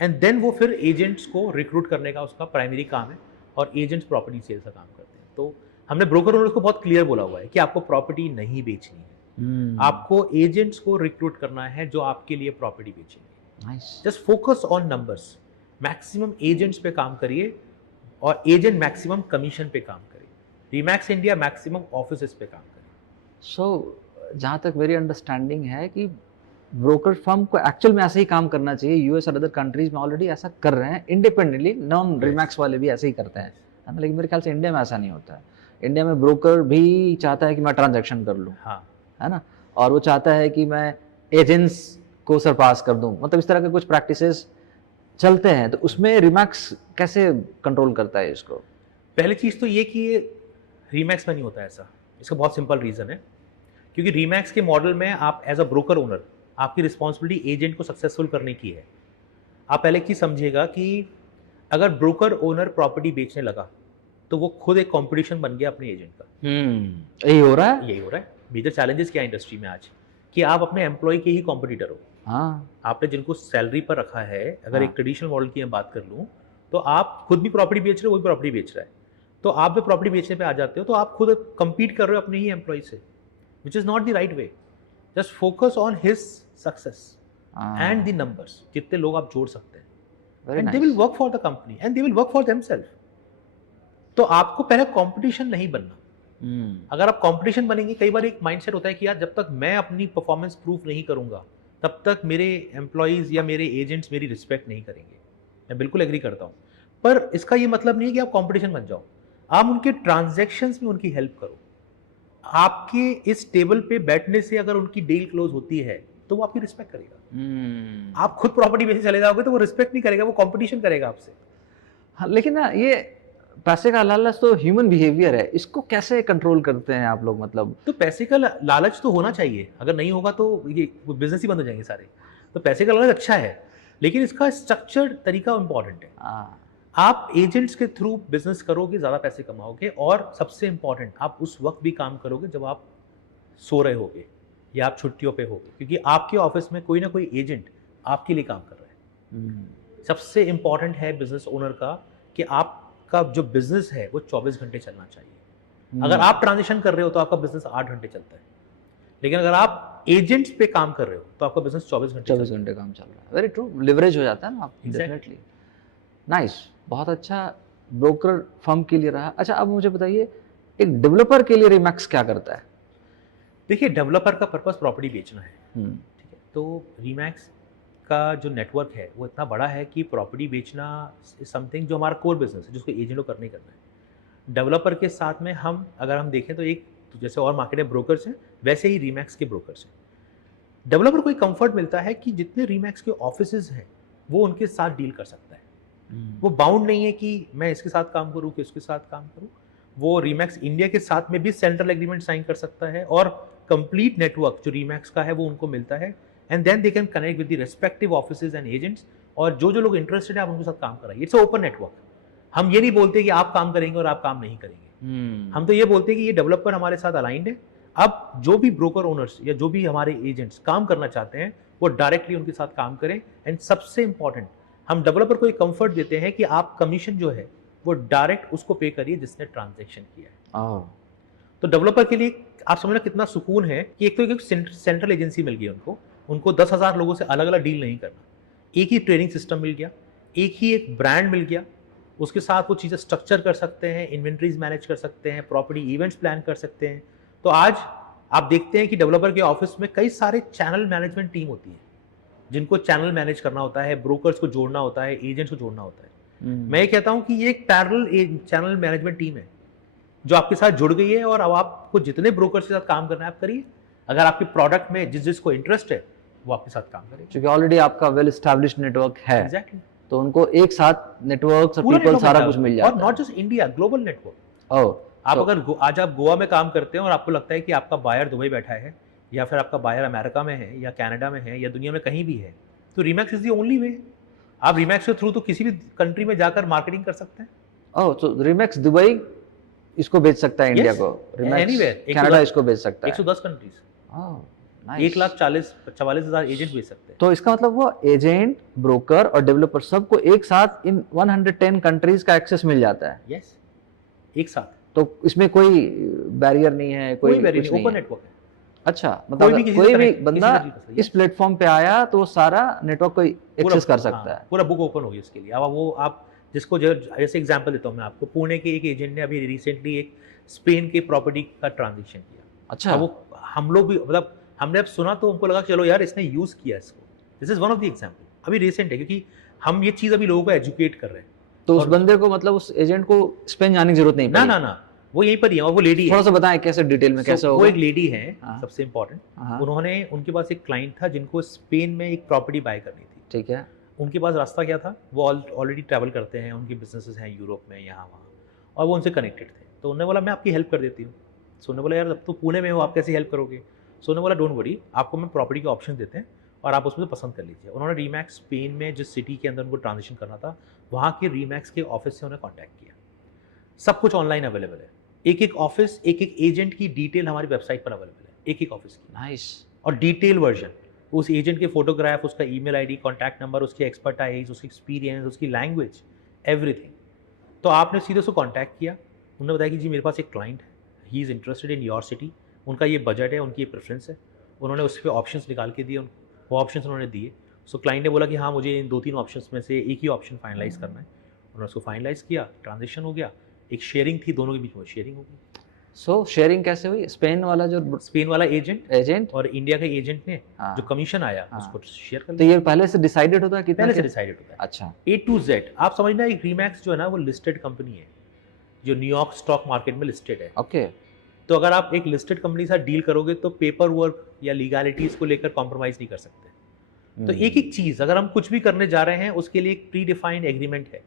एंड देन वो फिर एजेंट्स को रिक्रूट करने का उसका प्राइमरी काम है, और एजेंट्स प्रॉपर्टी सेल्स का काम करते हैं। तो हमने ब्रोकर ओनर्स को बहुत क्लियर बोला हुआ है कि आपको प्रॉपर्टी नहीं बेचनी है, आपको एजेंट्स को रिक्रूट करना है जो आपके लिए प्रॉपर्टी बेचेंगे। Just focus on numbers, maximum agents पे काम करिए, और एजेंट मैक्सिमम कमीशन पे काम करिए। रीमैक्स इंडिया मैक्सिमम ऑफिसेस पे काम करिए। सो जहाँ तक मेरी अंडरस्टैंडिंग है कि ब्रोकर फर्म को एक्चुअल में ऐसे ही काम करना चाहिए। यूएस और अदर कंट्रीज में ऑलरेडी ऐसा कर रहे हैं इंडिपेंडेंटली, नॉन रिमैक्स वाले भी ऐसे ही करते हैं, है ना? लेकिन मेरे ख्याल से इंडिया में ऐसा नहीं होता है। इंडिया में ब्रोकर भी चाहता है कि मैं ट्रांजैक्शन कर लूँ, हाँ, है ना, और वो चाहता है कि मैं एजेंट्स को सरपास कर दूँ, मतलब इस तरह के कुछ प्रैक्टिसेस चलते हैं। तो उसमें रिमैक्स कैसे कंट्रोल करता है इसको? पहली चीज़ तो ये कि रीमैक्स में नहीं होता ऐसा। इसका बहुत सिंपल रीज़न है, क्योंकि रीमैक्स के मॉडल में आप एज अ ब्रोकर ओनर, आपकी रिस्पॉन्सिबिलिटी एजेंट को सक्सेसफुल करने की है। आप पहले एक चीज़ समझिएगा कि अगर ब्रोकर ओनर प्रॉपर्टी बेचने लगा तो वो खुद एक कंपटीशन बन गया अपने एजेंट का। यही हो रहा है। यही हो रहा है। मेजर चैलेंजेस क्या है इंडस्ट्री में आज, कि आप अपने एम्प्लॉय के ही कॉम्पिटिटर हो। हाँ, आपने जिनको सैलरी पर रखा है, अगर हाँ। एक ट्रेडिशनल मॉडल की मैं बात कर लूँ, तो आप खुद भी प्रॉपर्टी बेच रहे हो, वो भी प्रॉपर्टी बेच रहा है, तो आप जब प्रॉपर्टी बेचने पे आ जाते हो तो आप खुद compete कर रहे हो अपने ही एम्प्लॉय से, which is not the right way. Just focus on his success and the numbers, जितने लोग आप जोड़ सकते हैं, and they will work for the company and they will work for themself. तो आपको पहले कंपटीशन नहीं बनना। अगर आप कंपटीशन बनेंगे, कई बार एक माइंडसेट होता है कि यार जब तक मैं अपनी परफॉर्मेंस प्रूफ नहीं करूंगा तब तक मेरे एम्प्लॉयज या मेरे एजेंट्स मेरी रिस्पेक्ट नहीं करेंगे। मैं बिल्कुल एग्री करता हूं, पर इसका ये मतलब नहीं है कि आप कंपटीशन बन जाओ। आप उनके ट्रांजैक्शंस में उनकी हेल्प करो। आपके इस टेबल पे बैठने से अगर उनकी डील क्लोज होती है तो वो आपकी रिस्पेक्ट करेगा। आप खुद प्रॉपर्टी बेचने चले जाओगे तो वो रिस्पेक्ट नहीं करेगा, वो कंपटीशन करेगा आपसे। हाँ, लेकिन ना ये पैसे का लालच तो ह्यूमन बिहेवियर है, इसको कैसे कंट्रोल करते हैं आप लोग? मतलब तो पैसे का लालच तो होना चाहिए, अगर नहीं होगा तो ये बिजनेस ही बंद हो जाएंगे सारे। तो पैसे का लालच अच्छा है, लेकिन इसका स्ट्रक्चर्ड तरीका इंपॉर्टेंट है। आप एजेंट्स के थ्रू बिजनेस करोगे, ज़्यादा पैसे कमाओगे, और सबसे इंपॉर्टेंट आप उस वक्त भी काम करोगे जब आप सो रहे होगे या आप छुट्टियों पे होगे, क्योंकि आपके ऑफिस में कोई ना कोई एजेंट आपके लिए काम कर रहा है। सबसे इंपॉर्टेंट है बिजनेस ओनर का कि आपका जो बिजनेस है वो 24 घंटे चलना चाहिए। अगर आप ट्रांजिशन कर रहे हो तो आपका बिजनेस 8 घंटे चलता है, लेकिन अगर आप एजेंट्स पे काम कर रहे हो तो आपका बिजनेस 24 घंटे 24 घंटे काम चल रहा है, वेरी ट्रू, लिवरेज हो जाता है ना आप, Exactly. डेफिनेटली। नाइस, बहुत अच्छा ब्रोकर फर्म के लिए रहा। अच्छा, अब मुझे बताइए एक डेवलपर के लिए रीमैक्स क्या करता है? देखिए, डेवलपर का पर्पस प्रॉपर्टी बेचना है, हम्म, ठीक है। तो रीमैक्स का जो नेटवर्क है वो इतना बड़ा है कि प्रॉपर्टी बेचना इज समथिंग जो हमारा कोर बिजनेस है, जिसको एजेंट को करना ही करना है। डेवलपर के साथ में हम अगर हम देखें तो एक तो जैसे और मार्केट में ब्रोकर्स हैं, वैसे ही रीमैक्स के ब्रोकर्स हैं। डेवलपर को एक कंफर्ट मिलता है कि जितने रीमैक्स के ऑफिसेज हैं वो उनके साथ डील कर सकता है। वो बाउंड नहीं है कि मैं इसके साथ काम करूं कि उसके साथ काम करूं। वो रीमैक्स इंडिया के साथ में भी सेंट्रल एग्रीमेंट साइन कर सकता है और कंप्लीट नेटवर्क जो रीमैक्स का है वो उनको मिलता है, and then they can connect with the respective offices and agents. और जो जो लोग इंटरेस्टेड है आप उनके साथ काम कराइए। It's open network. हम ये नहीं बोलते कि आप काम करेंगे और आप काम नहीं करेंगे। हम तो ये बोलते हैं कि ये डेवलपर हमारे साथ अलाइंड है। अब जो भी ब्रोकर ओनर्स या जो भी हमारे एजेंट्स काम करना चाहते हैं वो डायरेक्टली उनके साथ काम करें। एंड सबसे इंपॉर्टेंट, हम डेवलपर को एक कंफर्ट देते हैं कि आप कमीशन जो है वो डायरेक्ट उसको पे करिए जिसने ट्रांजैक्शन किया है। तो डेवलपर के लिए आप समझना कितना सुकून है कि एक तो एक सेंट्रल एजेंसी मिल गई उनको 10,000 लोगों से अलग अलग डील नहीं करना, एक ही ट्रेनिंग सिस्टम मिल गया, एक ही एक ब्रांड मिल गया, उसके साथ वो चीज़ें स्ट्रक्चर कर सकते हैं, इन्वेंट्रीज मैनेज कर सकते हैं, प्रॉपर्टी इवेंट्स प्लान कर सकते हैं। तो आज आप देखते हैं कि डेवलपर के ऑफिस में कई सारे चैनल मैनेजमेंट टीम होती है जिनको चैनल मैनेज करना होता है, ब्रोकर्स को जोड़ना होता है, एजेंट्स को जोड़ना होता है। मैं ये कहता हूं कि ये एक पैरेलल चैनल मैनेजमेंट टीम है जो आपके साथ जुड़ गई है, और अब आपको जितने ब्रोकर्स के साथ काम करना है आप करिए। अगर आपके प्रोडक्ट में जिसको इंटरेस्ट है वो आपके साथ काम करें, क्योंकि ऑलरेडी आपका वेल एस्टैब्लिश्ड नेटवर्क है। एग्जैक्टली। तो उनको एक साथ नेटवर्क और पीपल सारा कुछ मिल जाता है। और not just India, global network. Oh, आप अगर आज आप गोवा में काम करते हैं और आपको लगता है कि आपका बायर दुबई बैठा है या फिर आपका बायर अमेरिका में है या कनाडा में है या दुनिया में कहीं भी है, तो रीमैक्स इज द ओनली वे। आप रीमैक्स के थ्रू तो किसी भी कंट्री में जाकर मार्केटिंग कर सकते हैं। ओह, तो रीमैक्स दुबई इसको बेच सकता है इंडिया Yes, को, रीमैक्स anywhere, कनाडा इसको बेच सकता है। 110 कंट्रीज, ओह, नाइस। 1,44,000 एजेंट बेच सकते हैं। तो इसका मतलब वो एजेंट, ब्रोकर और डेवलपर सबको एक साथ इन 110 कंट्रीज का एक्सेस मिल जाता है। यस, एक साथ, तो इसमें कोई बैरियर नहीं है, कोई बैरियर कुछ नहीं, नहीं ओपन है। नेटवर्क है। अच्छा, मतलब कोई भी बंदा किसी से किसी इस प्लेटफॉर्म पे आया तो वो सारा नेटवर्क को एक्सेस कर सकता है। पूरा बुक ओपन हो गया इसके लिए। अब वो आप जिसको जैसे एग्जांपल देता हूँ मैं आपको, पुणे के एक एजेंट ने अभी रिसेंटली एक स्पेन के प्रॉपर्टी का ट्रांजेक्शन किया। अच्छा, वो हम लोग भी मतलब हमने अब सुना तो हमको लगा चलो यार इसने यूज किया इसको। This is one of the example, अभी रिसेंट है, क्योंकि हम ये चीज अभी लोगों को एजुकेट कर रहे हैं। तो उस बंदे को मतलब उस एजेंट को स्पेन जाने की जरूरत नहीं पड़ी? ना, वो यहीं पर ही है। और वो लेडी है, थोड़ा सा बताएं कैसे डिटेल में कैसे होगा। वो एक लेडी है, हाँ। सबसे इम्पोर्टेंट। हाँ, उन्होंने, उनके पास एक क्लाइंट था जिनको स्पेन में एक प्रॉपर्टी बाय करनी थी। ठीक है। उनके पास रास्ता क्या था, वो ऑलरेडी ट्रैवल करते हैं, उनकी बिजनेसेस हैं यूरोप में, यहाँ वहाँ, और वो उनसे कनेक्टेड थे। तो उन्होंने बोला मैं आपकी हेल्प कर देती हूँ। सो उन्होंने बोला यार अब तो पुणे में हो, आप कैसे हेल्प करोगे? सो उन्होंने बोला डोंट वरी, आपको मैं प्रॉपर्टी के ऑप्शन देते हैं और आप उसमें से पसंद कर लीजिए। उन्होंने रीमैक्स स्पेन में जिस सिटी के अंदर उनको ट्रांजेक्शन करना था वहाँ के रीमैक्स के ऑफिस से उन्हें कॉन्टैक्ट किया। सब कुछ ऑनलाइन अवेलेबल है, एक एक ऑफिस, एक एक एजेंट की डिटेल हमारी वेबसाइट पर अवेलेबल है, एक एक ऑफिस की। नाइस। और डिटेल वर्जन, उस एजेंट के फोटोग्राफ, उसका ईमेल आईडी, कॉन्टैक्ट नंबर, उसकी एक्सपर्टाइज, उसकी एक्सपीरियंस, उसकी लैंग्वेज, एवरीथिंग। तो आपने सीधे उसको कॉन्टैक्ट किया, उन्होंने बताया कि जी मेरे पास एक क्लाइंट है, he is interested in your city, उनका ये बजट है, उनकी ये प्रेफरेंस है। उन्होंने उस पर ऑप्शंस निकाल के दिए, वो ऑप्शंस उन्होंने दिए। सो क्लाइंट ने बोला कि हाँ मुझे इन 2-3 ऑप्शंस में से एक ही ऑप्शन फाइनलाइज करना है। उन्होंने उसको फाइनलाइज किया, ट्रांजेक्शन हो गया, एक शेयरिंग थी, दोनों के बीच में शेयरिंग हो गई। सो शेयरिंग कैसे हुई? स्पेन वाला जो स्पेन वाला एजेंट और और इंडिया के एजेंट ने हाँ। जो कमीशन आया हाँ। उसको शेयर कर तो दिया। ये पहले से डिसाइडेड होता है कितना? पहले से डिसाइडेड होता है, अच्छा, A to Z। आप समझना, एक रीमैक्स जो है ना वो लिस्टेड कंपनी है जो न्यूयॉर्क स्टॉक मार्केट में लिस्टेड है। ओके। तो अगर आप एक लिस्टेड कंपनी के साथ डील करोगे तो पेपर वर्क या लीगैलिटीज को लेकर कॉम्प्रोमाइज नहीं कर सकते। तो एक एक चीज अगर हम कुछ भी करने जा रहे हैं उसके लिए एक प्री डिफाइंड एग्रीमेंट है।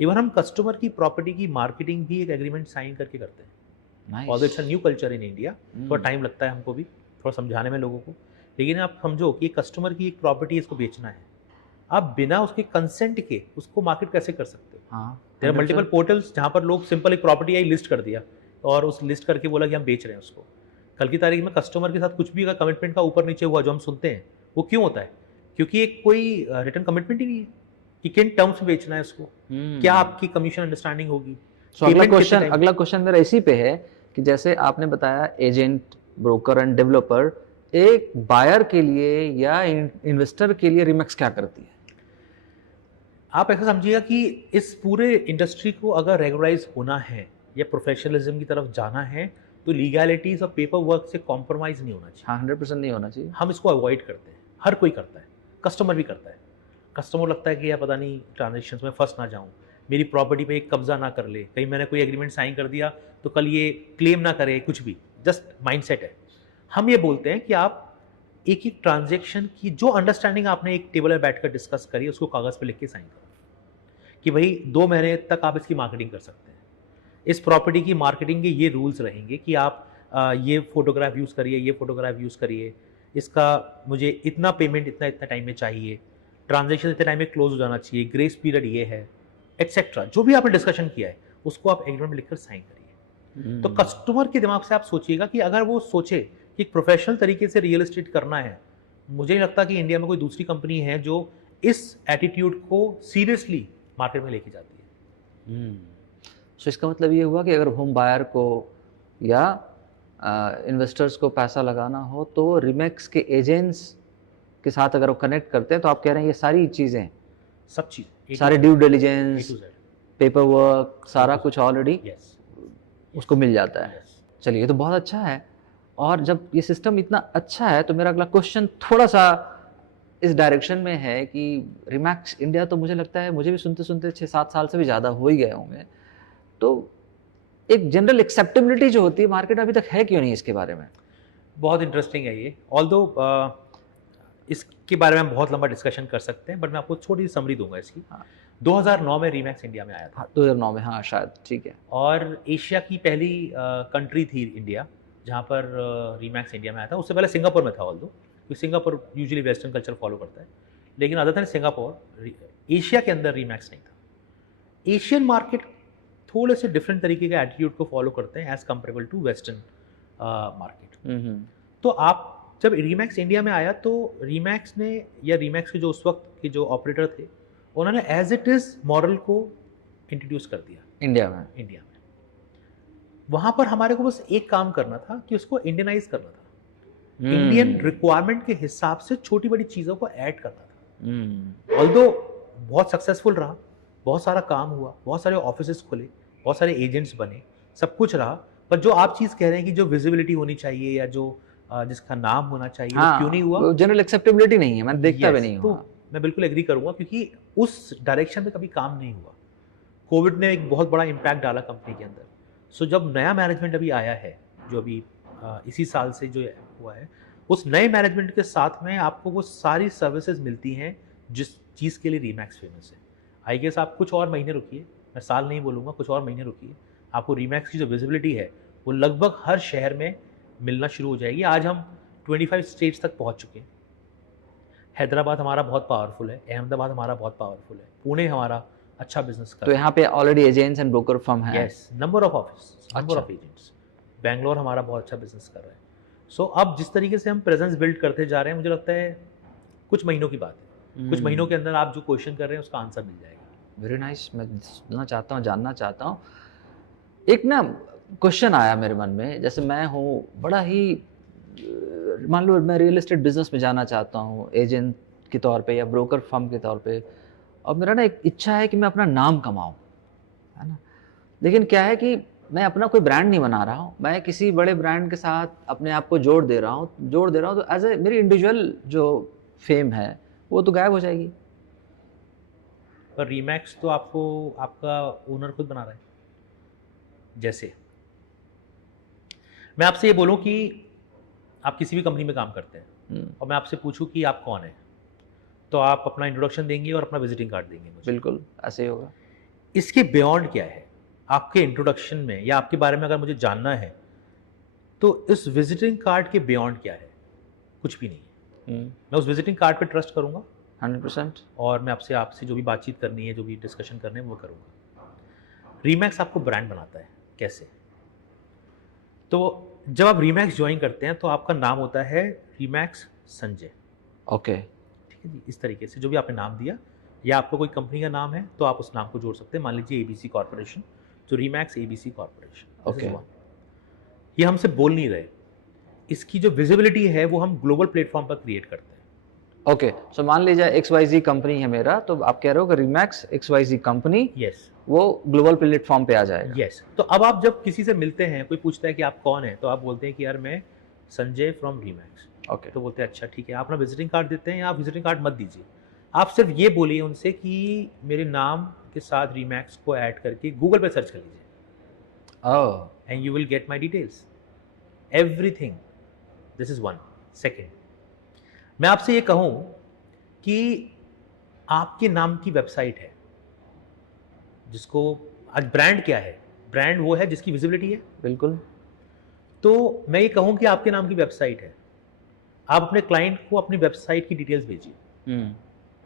इवन हम कस्टमर की प्रॉपर्टी की मार्केटिंग भी एक एग्रीमेंट साइन करके करते हैं। Although it's a new culture in India, थोड़ा टाइम लगता है हमको भी थोड़ा समझाने में लोगों को, लेकिन आप समझो कि कस्टमर की एक प्रॉपर्टी इसको बेचना है, आप बिना उसके कंसेंट के उसको मार्केट कैसे कर सकते हो? हाँ, देयर आर मल्टीपल पोर्टल्स जहाँ पर लोग सिंपल एक प्रॉपर्टी आई लिस्ट कर दिया और उस लिस्ट करके बोला कि हम बेच रहे हैं उसको। कल की तारीख में कस्टमर के साथ कुछ भी अगर कमिटमेंट का ऊपर नीचे हुआ जो हम सुनते हैं, वो क्यों होता है? क्योंकि एक कोई रिटर्न कमिटमेंट ही नहीं है कि किन टर्म्स में बेचना है उसको, क्या आपकी कमीशन अंडरस्टैंडिंग होगी। So, अगला क्वेश्चन मेरा इसी पे है कि जैसे आपने बताया एजेंट, ब्रोकर एंड डेवलपर एक बायर के लिए या इन्वेस्टर के लिए रीमैक्स क्या करती है? आप ऐसा समझिएगा कि इस पूरे इंडस्ट्री को अगर रेगुलराइज होना है या प्रोफेशनलिज्म की तरफ जाना है तो लीगैलिटीज और पेपर वर्क से कॉम्प्रोमाइज नहीं होना चाहिए। हाँ, 100% नहीं होना चाहिए। हम इसको अवॉइड करते हैं, हर कोई करता है, कस्टमर भी करता है। कस्टमर लगता है कि यार पता नहीं ट्रांजेक्शन्स में फंस ना जाऊं, मेरी प्रॉपर्टी पे एक कब्जा ना कर ले, कहीं मैंने कोई एग्रीमेंट साइन कर दिया तो कल ये क्लेम ना करे, कुछ भी, जस्ट माइंडसेट है। हम ये बोलते हैं कि आप एक एक ट्रांजेक्शन की जो अंडरस्टैंडिंग आपने एक टेबल पर बैठकर डिस्कस करी उसको कागज़ पे लिख के साइन करो कि भाई 2 महीने तक आप इसकी मार्केटिंग कर सकते हैं। इस प्रॉपर्टी की मार्केटिंग के ये रूल्स रहेंगे कि आप ये फोटोग्राफ यूज़ करिए, ये फोटोग्राफ यूज़ करिए, इसका मुझे इतना पेमेंट इतना इतना टाइम में चाहिए, ट्रांजेक्शन इतने टाइम में क्लोज हो जाना चाहिए, ग्रेस पीरियड ये है, एक्सेट्रा। जो भी आपने डिस्कशन किया है उसको आप एग्रीमेंट में लिखकर साइन करिए। तो कस्टमर के दिमाग से आप सोचिएगा कि अगर वो सोचे कि एक प्रोफेशनल तरीके से रियल एस्टेट करना है, मुझे नहीं लगता कि इंडिया में कोई दूसरी कंपनी है जो इस एटीट्यूड को सीरियसली मार्केट में लेके जाती है। सो इसका मतलब ये हुआ कि अगर होम बायर को या इन्वेस्टर्स को पैसा लगाना हो तो रीमैक्स के एजेंट्स के साथ अगर वो कनेक्ट करते हैं तो आप कह रहे हैं ये सारी चीज़ें, सब चीज़, सारे ड्यू डिलिजेंस, पेपर वर्क, सारा कुछ ऑलरेडी उसको मिल जाता है। चलिए, ये तो बहुत अच्छा है। और जब ये सिस्टम इतना अच्छा है तो मेरा अगला क्वेश्चन थोड़ा सा इस डायरेक्शन में है कि रीमैक्स इंडिया तो मुझे लगता है, मुझे भी सुनते सुनते 6-7 साल से भी ज़्यादा हो ही गए होंगे, तो एक जनरल एक्सेप्टेबिलिटी जो होती है मार्केट में अभी तक है क्यों नहीं इसके बारे में? बहुत इंटरेस्टिंग है ये। ऑल्दो इसके बारे में हम बहुत लंबा डिस्कशन कर सकते हैं, बट मैं आपको छोटी सी समरी दूंगा इसकी। हाँ। 2009 में रीमैक्स इंडिया में आया था। 2009 में, हाँ शायद, ठीक है। और एशिया की पहली कंट्री थी इंडिया जहाँ पर रीमैक्स इंडिया में आया था। उससे पहले सिंगापुर में था, ऑल्दो क्योंकि Singapore usually western culture follow करता है, लेकिन अदर देन सिंगापुर एशिया के अंदर रीमैक्स नहीं था। एशियन मार्केट थोड़े से डिफरेंट तरीके के एटीट्यूड को फॉलो करते हैं as comparable to western market. तो आप जब रीमैक्स इंडिया में आया तो रीमैक्स ने, या रीमैक्स के जो उस वक्त के जो ऑपरेटर थे, उन्होंने एज इट इज़ मॉडल को इंट्रोड्यूस कर दिया इंडिया में। वहाँ पर हमारे को बस एक काम करना था कि उसको इंडियनाइज करना था, इंडियन रिक्वायरमेंट के हिसाब से छोटी बड़ी चीज़ों को ऐड करना था। ऑल्दो बहुत सक्सेसफुल रहा, बहुत सारा काम हुआ, बहुत सारे ऑफिसेस खुले, बहुत सारे एजेंट्स बने, सब कुछ रहा, पर जो आप चीज़ कह रहे हैं कि जो विजिबिलिटी होनी चाहिए या जो जिसका नाम होना चाहिए, हाँ, क्यों नहीं हुआ? जनरल एक्सेप्टेबिलिटी नहीं है, मैं देखता भी नहीं हूँ। तो मैं बिल्कुल एग्री करूंगा क्योंकि उस डायरेक्शन में कभी काम नहीं हुआ। कोविड ने एक बहुत बड़ा इम्पैक्ट डाला कंपनी के अंदर। सो जब नया मैनेजमेंट अभी आया है, जो अभी इसी साल से जो हुआ है, उस नए मैनेजमेंट के साथ में आपको वो सारी सर्विसेज मिलती हैं जिस चीज़ के लिए रीमैक्स फेमस है। आई गेस आप कुछ और महीने रुकिए, मैं साल नहीं बोलूँगा, कुछ और महीने रुकिए, आपको रीमैक्स की जो विजिबिलिटी है वो लगभग हर शहर में मिलना शुरू हो जाएगी। आज हम 25 स्टेट्स तक पहुंच चुके हैं। हैदराबाद हमारा बहुत पावरफुल है, अहमदाबाद हमारा बहुत पावरफुल है, पुणे हमारा अच्छा बिजनेस कर तो यहाँ पे already agents and broker firm है। Yes, number of office, number of agents. Bangalore हमारा बहुत अच्छा बिजनेस कर रहा है। सो अब जिस तरीके से हम प्रेजेंस बिल्ड करते जा रहे हैं, मुझे लगता है कुछ महीनों की बात है, कुछ महीनों के अंदर आप जो क्वेश्चन कर रहे हैं उसका आंसर मिल जाएगा। Very nice. मैं सुनना चाहता हूँ, जानना चाहता हूँ। एक ना क्वेश्चन आया मेरे मन में, जैसे मैं हूँ बड़ा ही, मान लो मैं रियल एस्टेट बिजनेस में जाना चाहता हूँ एजेंट के तौर पे या ब्रोकर फर्म के तौर पे, और मेरा ना एक इच्छा है कि मैं अपना नाम कमाऊँ, है ना। लेकिन क्या है कि मैं अपना कोई ब्रांड नहीं बना रहा हूँ, मैं किसी बड़े ब्रांड के साथ अपने आप को जोड़ दे रहा हूँ, तो एज ए मेरी इंडिविजुअल जो फेम है वो तो गायब हो जाएगी। पर रीमैक्स तो आपको आपका ओनर खुद बना रहा है। जैसे मैं आपसे ये बोलूं कि आप किसी भी कंपनी में काम करते हैं और मैं आपसे पूछूं कि आप कौन है, तो आप अपना इंट्रोडक्शन देंगे और अपना विजिटिंग कार्ड देंगे मुझे। बिल्कुल ऐसे ही होगा। इसके बियॉन्ड क्या है आपके इंट्रोडक्शन में, या आपके बारे में अगर मुझे जानना है तो इस विजिटिंग कार्ड के बियॉन्ड क्या है? कुछ भी नहीं है। मैं उस विजिटिंग कार्ड पे ट्रस्ट करूंगा 100%, और मैं आपसे जो भी बातचीत करनी है, जो भी डिस्कशन करने है वो करूंगा। रीमैक्स आपको ब्रांड बनाता है कैसे? तो जब आप रीमैक्स ज्वाइन करते हैं तो आपका नाम होता है रीमैक्स संजय। ओके, ठीक है जी। इस तरीके से जो भी आपने नाम दिया, या आपको कोई कंपनी का नाम है तो आप उस नाम को जोड़ सकते हैं। मान लीजिए ABC कॉर्पोरेशन, तो रीमैक्स ABC कॉर्पोरेशन। ओके। ये हमसे बोल नहीं रहे, इसकी जो विजिबिलिटी है वो हम ग्लोबल प्लेटफॉर्म पर क्रिएट करते हैं। ओके, सो मान लीजिए XYZ कंपनी है मेरा, तो आप कह रहे हो कि रीमैक्स XYZ कंपनी यस वो ग्लोबल प्लेटफॉर्म पे आ जाएगा। यस तो अब आप जब किसी से मिलते हैं, कोई पूछता है कि आप कौन है, तो आप बोलते हैं कि यार मैं संजय फ्रॉम रीमैक्स। ओके, तो बोलते हैं अच्छा ठीक है, आप अपना विजिटिंग कार्ड देते हैं या आप विजिटिंग कार्ड मत दीजिए, आप सिर्फ ये बोलिए उनसे कि मेरे नाम के साथ रीमैक्स को ऐड करके गूगल पे सर्च कर लीजिए oh, and you will get my details everything. This is one. Second, मैं आपसे ये कहूँ कि आपके नाम की वेबसाइट है, जिसको आज ब्रांड क्या है, ब्रांड वो है जिसकी विजिबिलिटी है। बिल्कुल। तो मैं ये कहूँ कि आपके नाम की वेबसाइट है, आप अपने क्लाइंट को अपनी वेबसाइट की डिटेल्स भेजिए,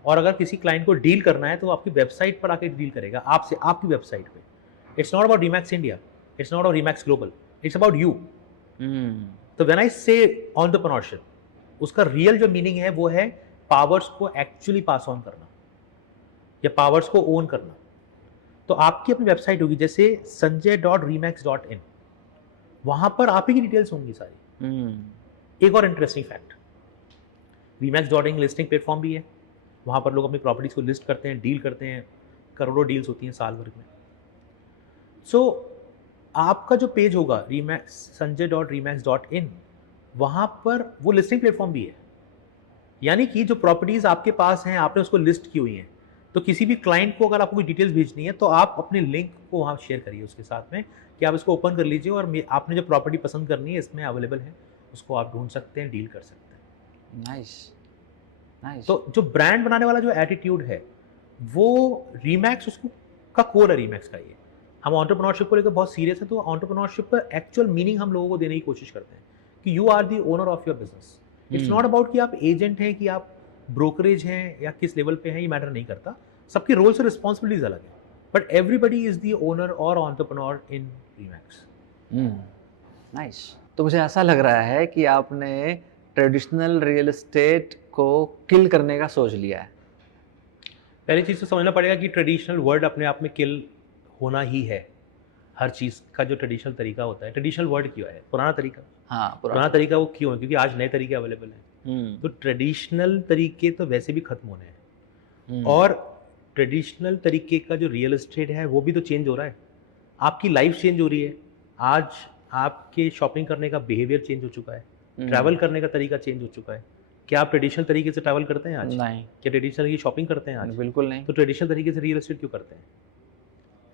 और अगर किसी क्लाइंट को डील करना है तो आपकी वेबसाइट पर आके डील करेगा आपसे, आपकी वेबसाइट पे। It's not about Remax India, it's not about Remax global, it's about you. तो व्हेन आई से एंटरप्रेन्योरशिप, उसका रियल जो मीनिंग है वो है पावर्स को एक्चुअली पास ऑन करना या पावर्स को ओन करना। तो आपकी अपनी वेबसाइट होगी जैसे sanjay.remax.in, वहां पर आप ही की डिटेल्स होंगी सारी। एक और interesting fact, remax.in listing platform भी है, वहां पर लोग अपनी प्रॉपर्टीज को लिस्ट करते हैं, डील करते हैं, करोड़ों डील्स होती हैं साल भर में। सो आपका जो पेज होगा sanjay.remax.in, वहां पर वो लिस्टिंग प्लेटफॉर्म भी है, यानी कि जो प्रॉपर्टीज आपके पास हैं आपने उसको लिस्ट की हुई हैं। तो किसी भी क्लाइंट को अगर आपको कोई डिटेल्स भेजनी है तो आप अपने लिंक को वहाँ शेयर करिए उसके साथ में कि आप इसको ओपन कर लीजिए और आपने जो प्रॉपर्टी पसंद करनी है इसमें अवेलेबल है, उसको आप ढूंढ सकते हैं, डील कर सकते हैं। Nice nice. तो जो ब्रांड बनाने वाला जो एटीट्यूड है वो रीमैक्स उसको का कोर है। रीमैक्स का ये, हम एंटरप्रेन्योरशिप को लेकर बहुत सीरियस है, तो एंटरप्रेन्योरशिप का एक्चुअल मीनिंग हम लोगों को देने की कोशिश करते हैं कि you are the owner of your business. It's not about कि आप एजेंट हैं, कि आप ब्रोकरेज हैं या किस लेवल पे हैं, ये मैटर नहीं करता। सबके रोल्स और रिस्पॉन्सिबिलिटीज अलग है, but everybody is the owner और एंटरप्रेन्योर इन रीमैक्स। नाइस। तो मुझे ऐसा लग रहा है कि आपने ट्रेडिशनल रियल एस्टेट को किल करने का सोच लिया है। पहली चीज़ तो समझना पड़ेगा कि ट्रेडिशनल वर्ड अपने आप में किल होना ही है। हर चीज़ का जो ट्रेडिशनल तरीका होता है, ट्रेडिशनल वर्ड क्यों है, पुराना तरीका। हाँ, पुराना तरीका वो क्यों है, क्योंकि आज नए तरीके अवेलेबल हैं। तो ट्रेडिशनल तरीके तो वैसे भी खत्म होने हैं, और ट्रेडिशनल तरीके का जो रियल एस्टेट है वो भी तो चेंज हो रहा है। आपकी लाइफ चेंज हो रही है, आज आपके शॉपिंग करने का बिहेवियर चेंज हो चुका है, ट्रैवल करने का तरीका चेंज हो चुका है। क्या आप ट्रेडिशनल तरीके से ट्रैवल करते हैं आज? नहीं। क्या ट्रेडिशनल की शॉपिंग करते हैं आज? बिल्कुल नहीं। तो ट्रेडिशनल तरीके से रियल एस्टेट क्यों करते हैं?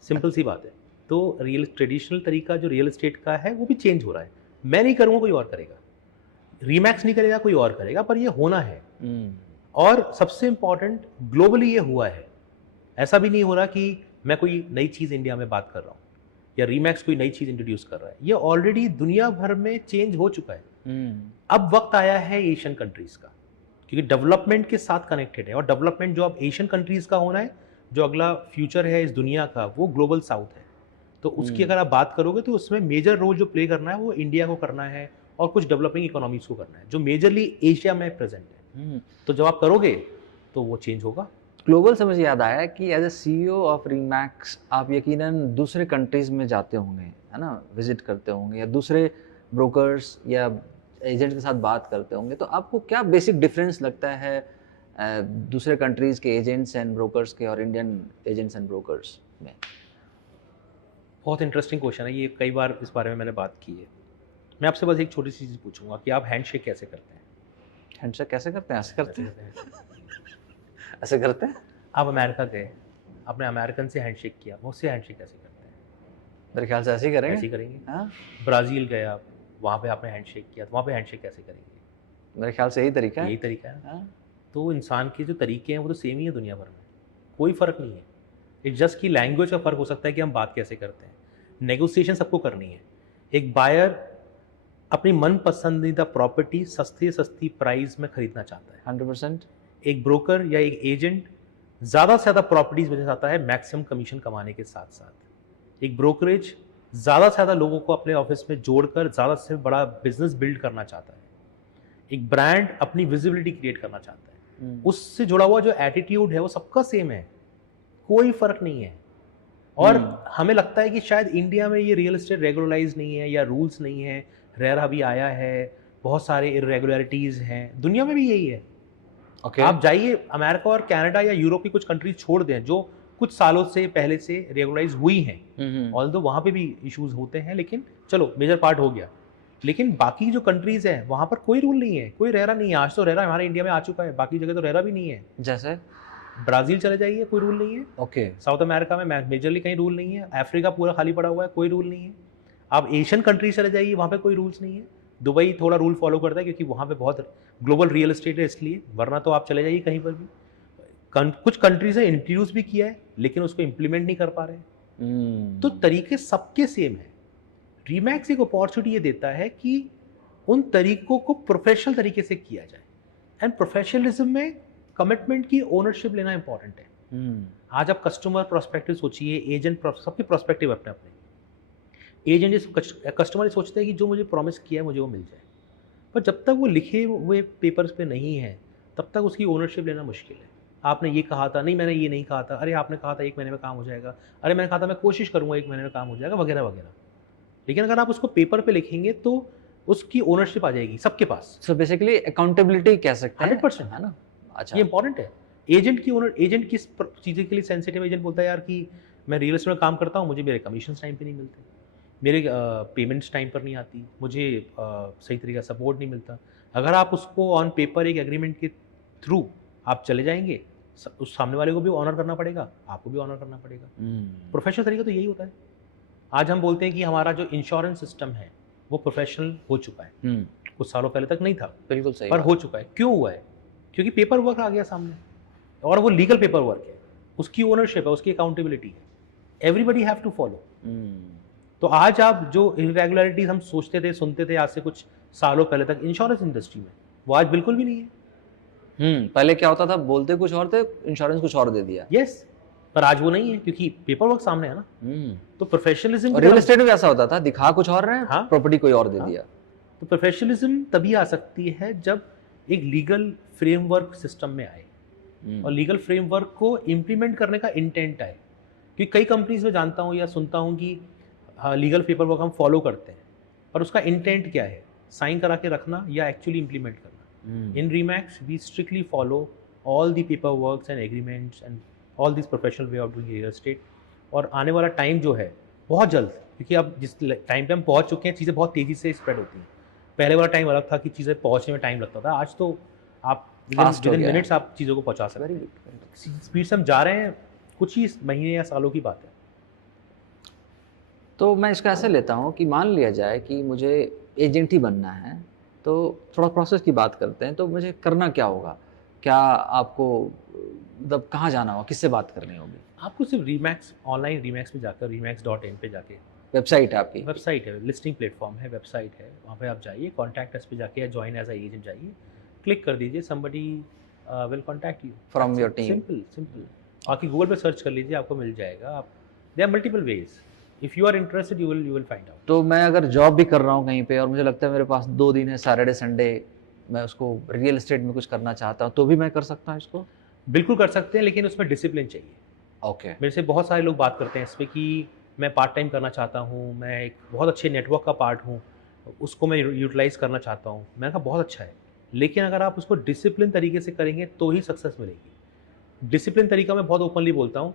सिंपल सी बात है। तो ट्रेडिशनल तरीका जो रियल एस्टेट का है वो भी चेंज हो रहा है। मैं नहीं करूँगा, कोई और करेगा। रीमैक्स नहीं करेगा, कोई और करेगा, पर ये होना है। और सबसे इंपॉर्टेंट, ग्लोबली ये हुआ है। ऐसा भी नहीं हो रहा कि मैं कोई नई चीज़ इंडिया में बात कर रहा हूँ या रीमैक्स कोई नई चीज़ इंट्रोड्यूस कर रहा है। ये ऑलरेडी दुनिया भर में चेंज हो चुका है। अब वक्त आया है एशियन कंट्रीज़ का, क्योंकि डेवलपमेंट के साथ कनेक्टेड है, और डेवलपमेंट जो अब एशियन कंट्रीज़ का होना है, जो अगला फ्यूचर है इस दुनिया का, वो ग्लोबल साउथ है। तो उसकी अगर आप बात करोगे तो उसमें मेजर रोल जो प्ले करना है वो इंडिया को करना है और कुछ डेवलपिंग इकोनॉमीज को करना है, जो मेजरली एशिया में प्रेजेंट है। तो जब आप करोगे तो वो चेंज होगा। ग्लोबल से मुझे याद आया कि एज ए CEO ऑफ रीमैक्स आप यकीनन दूसरे कंट्रीज़ में जाते होंगे, है ना, विजिट करते होंगे, या दूसरे ब्रोकर्स या एजेंट के साथ बात करते होंगे। तो आपको क्या बेसिक डिफरेंस लगता है दूसरे कंट्रीज़ के एजेंट्स एंड ब्रोकर्स के और इंडियन एजेंट्स एंड ब्रोकर्स में? बहुत इंटरेस्टिंग क्वेश्चन है ये, कई बार इस बारे में मैंने बात की है। मैं आपसे बस एक छोटी सी चीज़ पूछूंगा कि आप हैंडशेक कैसे करते हैं? हैंडशेक कैसे करते हैं? ऐसे करते हैं? ऐसे करते हैं? आप अमेरिका गए, आपने अमेरिकन से हैंडशेक किया, वो उससे हैंडशेक कैसे करते हैं? मेरे ख्याल से ऐसे ही करेंगे। ऐसे ही करेंगे। हाँ, ब्राज़ील गए आप, वहाँ पे आपने हैंडशेक किया, तो वहाँ पे हैंडशेक कैसे करेंगे? मेरे ख्याल से यही तरीका है। यही तरीका है। हाँ। तो इंसान के जो तरीके हैं वो तो सेम ही है दुनिया भर में, कोई फ़र्क नहीं है। इट्स जस्ट कि लैंग्वेज का फ़र्क हो सकता है कि हम बात कैसे करते हैं। नेगोशिएशन सबको करनी है। एक बायर अपनी मन पसंदीदा प्रॉपर्टी सस्ती प्राइस में खरीदना चाहता है 100%। एक ब्रोकर या एक एजेंट ज़्यादा से ज़्यादा प्रॉपर्टीज बेचना चाहता है मैक्सिमम कमीशन कमाने के साथ साथ। एक ब्रोकरेज ज़्यादा से ज़्यादा लोगों को अपने ऑफिस में जोड़कर ज़्यादा से बड़ा बिजनेस बिल्ड करना चाहता है। एक ब्रांड अपनी विजिबिलिटी क्रिएट करना चाहता है। उससे जुड़ा हुआ जो एटीट्यूड है वो सबका सेम है, कोई फ़र्क नहीं है। और हमें लगता है कि शायद इंडिया में ये रियल एस्टेट रेगुलराइज नहीं है या रूल्स नहीं है, रेरा भी आया है बहुत सारे इरेगुलरिटीज़ हैं, दुनिया में भी यही है। ओके। आप जाइए अमेरिका और कनाडा या यूरोप की कुछ कंट्रीज छोड़ दें जो कुछ सालों से पहले से रेगुलराइज हुई हैं, ऑल्दो वहाँ पे भी इश्यूज होते हैं, लेकिन चलो मेजर पार्ट हो गया। लेकिन बाकी जो कंट्रीज हैं वहाँ पर कोई रूल नहीं है, कोई रेरा नहीं है। आज तो रेरा हमारे इंडिया में आ चुका है, बाकी जगह तो रेरा भी नहीं है। जैसे ब्राज़ील चले जाइए, कोई रूल नहीं है। ओके। साउथ अमेरिका में मेजरली कहीं रूल नहीं है। अफ्रीका पूरा खाली पड़ा हुआ है, कोई रूल नहीं है। आप एशियन कंट्रीज चले जाइए, वहाँ पे कोई रूल्स नहीं है। दुबई थोड़ा रूल फॉलो करता है क्योंकि वहाँ पे बहुत ग्लोबल रियल एस्टेट है इसलिए, वरना तो आप चले जाइए कहीं पर भी। कुछ कंट्रीज ने इंट्रोड्यूस भी किया है लेकिन उसको इम्प्लीमेंट नहीं कर पा रहे हैं। तो तरीके सबके सेम है। रीमैक्स एक अपॉर्चुनिटी ये देता है कि उन तरीकों को प्रोफेशनल तरीके से किया जाए, एंड प्रोफेशनलिज्म में कमिटमेंट की ओनरशिप लेना इंपॉर्टेंट है। आज आप कस्टमर प्रोस्पेक्टिव सोचिए, एजेंट सबके प्रोस्पेक्टिव अपने अपने। एजेंट कस्टमर सोचते हैं कि जो मुझे प्रॉमिस किया है मुझे वो मिल जाए, पर जब तक वो लिखे हुए पेपर्स पे नहीं है तब तक उसकी ओनरशिप लेना मुश्किल है। आपने ये कहा था, नहीं मैंने ये नहीं कहा था, अरे आपने कहा था 1 महीने में काम हो जाएगा, अरे मैंने कहा था मैं कोशिश करूँगा 1 महीने में काम हो जाएगा, वगैरह वगैरह। लेकिन अगर आप उसको पेपर पे लिखेंगे तो उसकी ओनरशिप आ जाएगी सबके पास। सो बेसिकली अकाउंटेबिलिटी कह सकते हैं। 100% है ना। अच्छा, ये इंपॉर्टेंट है। एजेंट किस चीज़ें के लिए सेंसिटिव? एजेंट बोलता है यार कि मैं रियल एस्टेट में काम करता हूँ, मुझे मेरे कमीशन टाइम पे नहीं मिलते, मेरे पेमेंट्स टाइम पर नहीं आती, मुझे सही तरीके का सपोर्ट नहीं मिलता। अगर आप उसको ऑन पेपर एक एग्रीमेंट के थ्रू आप चले जाएंगे, उस सामने वाले को भी ऑनर करना पड़ेगा, आपको भी ऑनर करना पड़ेगा। प्रोफेशनल तरीका तो यही होता है। आज हम बोलते हैं कि हमारा जो इंश्योरेंस सिस्टम है वो प्रोफेशनल हो चुका है, कुछ सालों पहले तक नहीं था, बिल्कुल सही पर हो चुका है। क्यों हुआ है? क्योंकि पेपर वर्क आ गया सामने, और वो लीगल पेपर वर्क है, उसकी ओनरशिप है, उसकी अकाउंटेबिलिटी है, एवरीबडी हैव टू फॉलो। तो आज आप जो इरेगुलरिटीज हम सोचते थे, सुनते थे आज से कुछ सालों पहले तक इंश्योरेंस इंडस्ट्री में, वो आज बिल्कुल भी नहीं है। पहले क्या होता था, बोलते कुछ और थे, इंश्योरेंस कुछ और दे दिया। यस, पर आज वो नहीं है क्योंकि पेपर वर्क सामने है ना। तो प्रोफेशनलिज्म, रियल एस्टेट में ऐसा होता था, दिखा कुछ और रहे हैं, हाँ, प्रॉपर्टी कोई और दे दिया। तो प्रोफेशनलिज्म तभी आ सकती है जब एक लीगल फ्रेमवर्क सिस्टम में आए और लीगल फ्रेमवर्क को इम्प्लीमेंट करने का इंटेंट आए। क्योंकि कई कंपनीज में जानता हूँ या सुनता हूँ कि लीगल पेपर वर्क हम फॉलो करते हैं, पर उसका इंटेंट क्या है, साइन करा के रखना या एक्चुअली इम्प्लीमेंट करना। In Remax we strictly follow all the paper works and agreements and all this professional way of doing real estate. और आने वाला टाइम जो है बहुत जल्द, क्योंकि अब जिस टाइम पे हम पहुंच चुके हैं, चीज़ें बहुत तेज़ी से स्प्रेड होती हैं। पहले वाला टाइम अलग था कि चीज़ें पहुंचने में टाइम लगता था, आज तो आप विदिन मिनट्स आप चीज़ों को पहुंचा सकते हैं। स्पीड से हम जा रहे हैं, कुछ ही महीने या सालों की बात है। तो मैं इसका ऐसे लेता हूँ कि मान लिया जाए कि मुझे एजेंट ही बनना है, तो थोड़ा प्रोसेस की बात करते हैं। तो मुझे करना क्या होगा? क्या आपको मतलब कहाँ जाना होगा, किससे बात करनी होगी? आपको सिर्फ रीमैक्स, ऑनलाइन रीमैक्स में जाकर रीमैक्स.in पे जाके, वेबसाइट है आपकी? वेबसाइट है, लिस्टिंग प्लेटफॉर्म है, वेबसाइट है, वहाँ पे आप जाइए, कॉन्टैक्ट अस पे जाके या ज्वाइन एज अ एजेंट जाइए, क्लिक कर दीजिए, somebody will contact you from your team. Simple. बाकी गूगल पे सर्च कर लीजिए, आपको मिल जाएगा। आप there are multiple ways, if you are interested you will find out. तो मैं अगर जॉब भी कर रहा हूँ कहीं पे और मुझे लगता है मेरे पास 2 दिन है, सैटरडे संडे, मैं उसको रियल एस्टेट में कुछ करना चाहता हूँ, तो भी मैं कर सकता हूँ इसको? बिल्कुल कर सकते हैं, लेकिन उसमें डिसिप्लिन चाहिए। ओके। मेरे से बहुत सारे लोग बात करते हैं इस पर कि मैं पार्ट टाइम करना चाहता हूँ, मैं एक बहुत अच्छे नेटवर्क का पार्ट हूँ, उसको मैं यूटिलाइज़ करना चाहता हूँ। मैंने कहा बहुत अच्छा है, लेकिन अगर आप उसको डिसिप्लिन तरीके से करेंगे तो ही सक्सेस मिलेगी। डिसिप्लिन तरीका मैं बहुत ओपनली बोलता हूँ।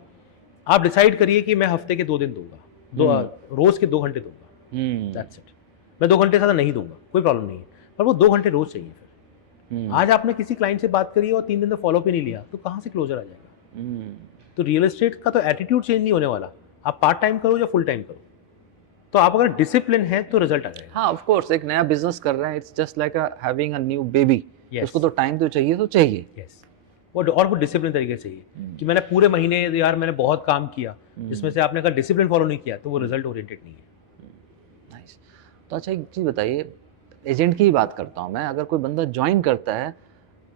आप डिसाइड करिए कि मैं हफ्ते के 2 दिन दूंगा, रोज़ के 2 घंटे दूंगा, दैट्स इट। मैं 2 घंटे ज़्यादा नहीं दूंगा, कोई प्रॉब्लम नहीं है, पर वो 2 घंटे रोज़ चाहिए। फिर आज आपने किसी क्लाइंट से बात करी और 3 दिन तक फॉलो अप ही नहीं लिया, तो कहाँ से क्लोजर आ जाएगा? तो रियल एस्टेट का तो एटीट्यूड चेंज नहीं होने वाला, आप पार्ट टाइम करो या फुल टाइम करो, तो आप अगर डिसिप्लिन है तो रिजल्ट आ जाएगा। हाँ, ऑफ कोर्स, एक नया बिजनेस कर रहे हैं, it's just like having a new baby. उसको तो टाइम तो चाहिए, तो चाहिए। यस, और वो डिसिप्लिन तरीके से चाहिए कि मैंने पूरे महीने यार मैंने बहुत काम किया, जिसमें से आपने अगर डिसिप्लिन फॉलो नहीं किया तो वो रिजल्ट ओरिएंटेड नहीं है। नाइस। तो अच्छा, एक चीज़ बताइए, एजेंट की ही बात करता हूँ मैं, अगर कोई बंदा ज्वाइन करता है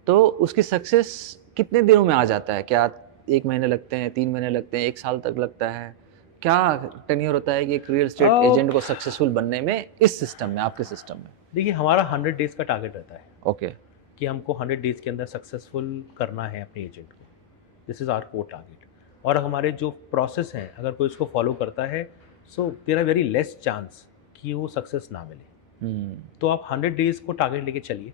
तो उसकी सक्सेस कितने दिनों में आ जाता है? क्या 1 महीने लगते हैं, 3 महीने लगते हैं, 1 साल तक लगता है? क्या टेन्योर होता है कि एक रियल एस्टेट एजेंट को सक्सेसफुल बनने में, इस सिस्टम में, आपके सिस्टम में? देखिए, हमारा 100 डेज का टारगेट रहता है। ओके। कि हमको 100 डेज के अंदर सक्सेसफुल करना है अपने एजेंट को, this is our core target. और हमारे जो प्रोसेस हैं, अगर कोई इसको फॉलो करता है, so there are very less chance कि वो सक्सेस ना मिले। तो आप 100 डेज को टारगेट लेके चलिए,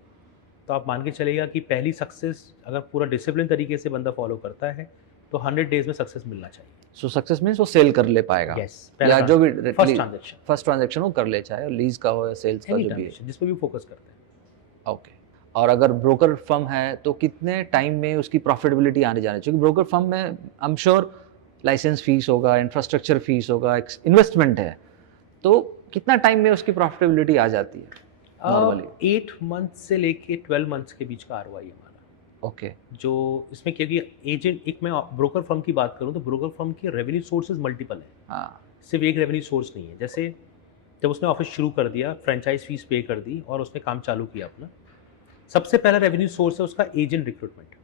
तो आप मान के चलिएगा कि पहली सक्सेस अगर पूरा डिसिप्लिन तरीके से बंदा फॉलो करता है तो 100 डेज में सक्सेस मिलना चाहिए। सो सक्सेस मीन्स वो सेल कर ले पाएगा। Yes, या जो भी फर्स्ट ट्रांजैक्शन वो कर ले, चाहे लीज का हो या सेल्स का, जो भी है, जिस पे भी फोकस करते हैं। ओके। और अगर ब्रोकर फर्म है तो कितने टाइम में उसकी प्रॉफिटेबिलिटी आने जाने, क्योंकि ब्रोकर फर्म में I am sure license fees होगा, इंफ्रास्ट्रक्चर फीस होगा, इन्वेस्टमेंट है, तो कितना टाइम में उसकी प्रॉफिटेबिलिटी आ जाती है नॉर्मली? 8 मंथ से लेके 12 मंथ्स के बीच का ROI हमारा। ओके। जो इसमें क्योंकि एजेंट, एक मैं ब्रोकर फर्म की बात करूं तो ब्रोकर फर्म के रेवेन्यू सोर्सेज मल्टीपल है। हाँ, सिर्फ एक रेवेन्यू सोर्स नहीं है। जैसे जब उसने ऑफिस शुरू कर दिया, फ्रेंचाइज फीस पे कर दी और उसने काम चालू किया अपना, सबसे पहला रेवेन्यू सोर्स है उसका एजेंट रिक्रूटमेंट।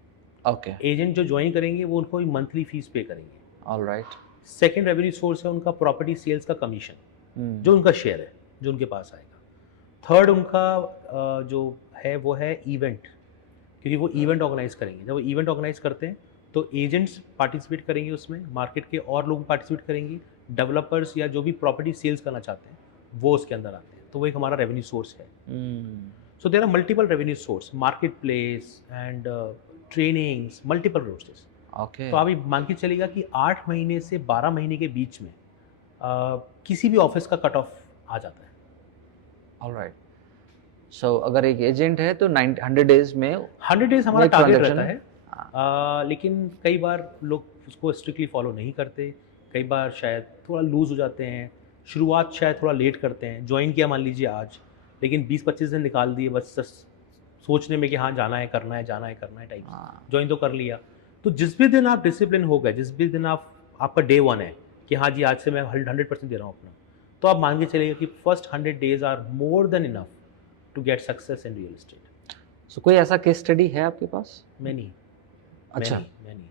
ओके, एजेंट जो ज्वाइन करेंगे वो उनको मंथली फीस पे करेंगे। ऑलराइट। सेकेंड रेवेन्यू सोर्स है उनका प्रॉपर्टी सेल्स का कमीशन, जो उनका शेयर है, जो उनके पास आएगा। थर्ड उनका जो है वो है इवेंट, क्योंकि वो इवेंट ऑर्गेनाइज करेंगे। जब वो इवेंट ऑर्गेनाइज करते हैं तो एजेंट्स पार्टिसिपेट करेंगे उसमें, मार्केट के और लोग पार्टिसिपेट करेंगे, डेवलपर्स या जो भी प्रॉपर्टी सेल्स करना चाहते हैं वो उसके अंदर आते हैं, तो वो एक हमारा रेवेन्यू सोर्स है। So there are multiple revenue source, market place and trainings, multiple sources. Okay. तो आप ये मान के चलेगा कि 8 महीने से 12 महीने के बीच में किसी भी ऑफिस का कट ऑफ आ जाता है। ऑलराइट। सो अगर एक एजेंट है तो 100 डेज में 100 डेज हमारा एक टारगेट transaction रहता है। लेकिन कई बार लोग उसको स्ट्रिक्टली फॉलो नहीं करते, कई बार शायद थोड़ा लूज हो जाते हैं, शुरुआत शायद थोड़ा लेट करते हैं। ज्वाइन किया मान लीजिए आज, लेकिन 20-25 दिन निकाल दिए बस सोचने में कि हाँ जाना है, करना है, जाना है, करना है टाइप। ज्वाइन तो कर लिया, तो जिस भी दिन आप डिसिप्लिन हो गए, जिस भी दिन आपका डे 1 है कि हाँ जी आज से मैं 100% दे रहा हूँ अपना, तो आप मान के चलिए कि first 100 days are more than enough to get success in real estate. So कोई ऐसा केस स्टडी है आपके पास? Many. अच्छा। Many.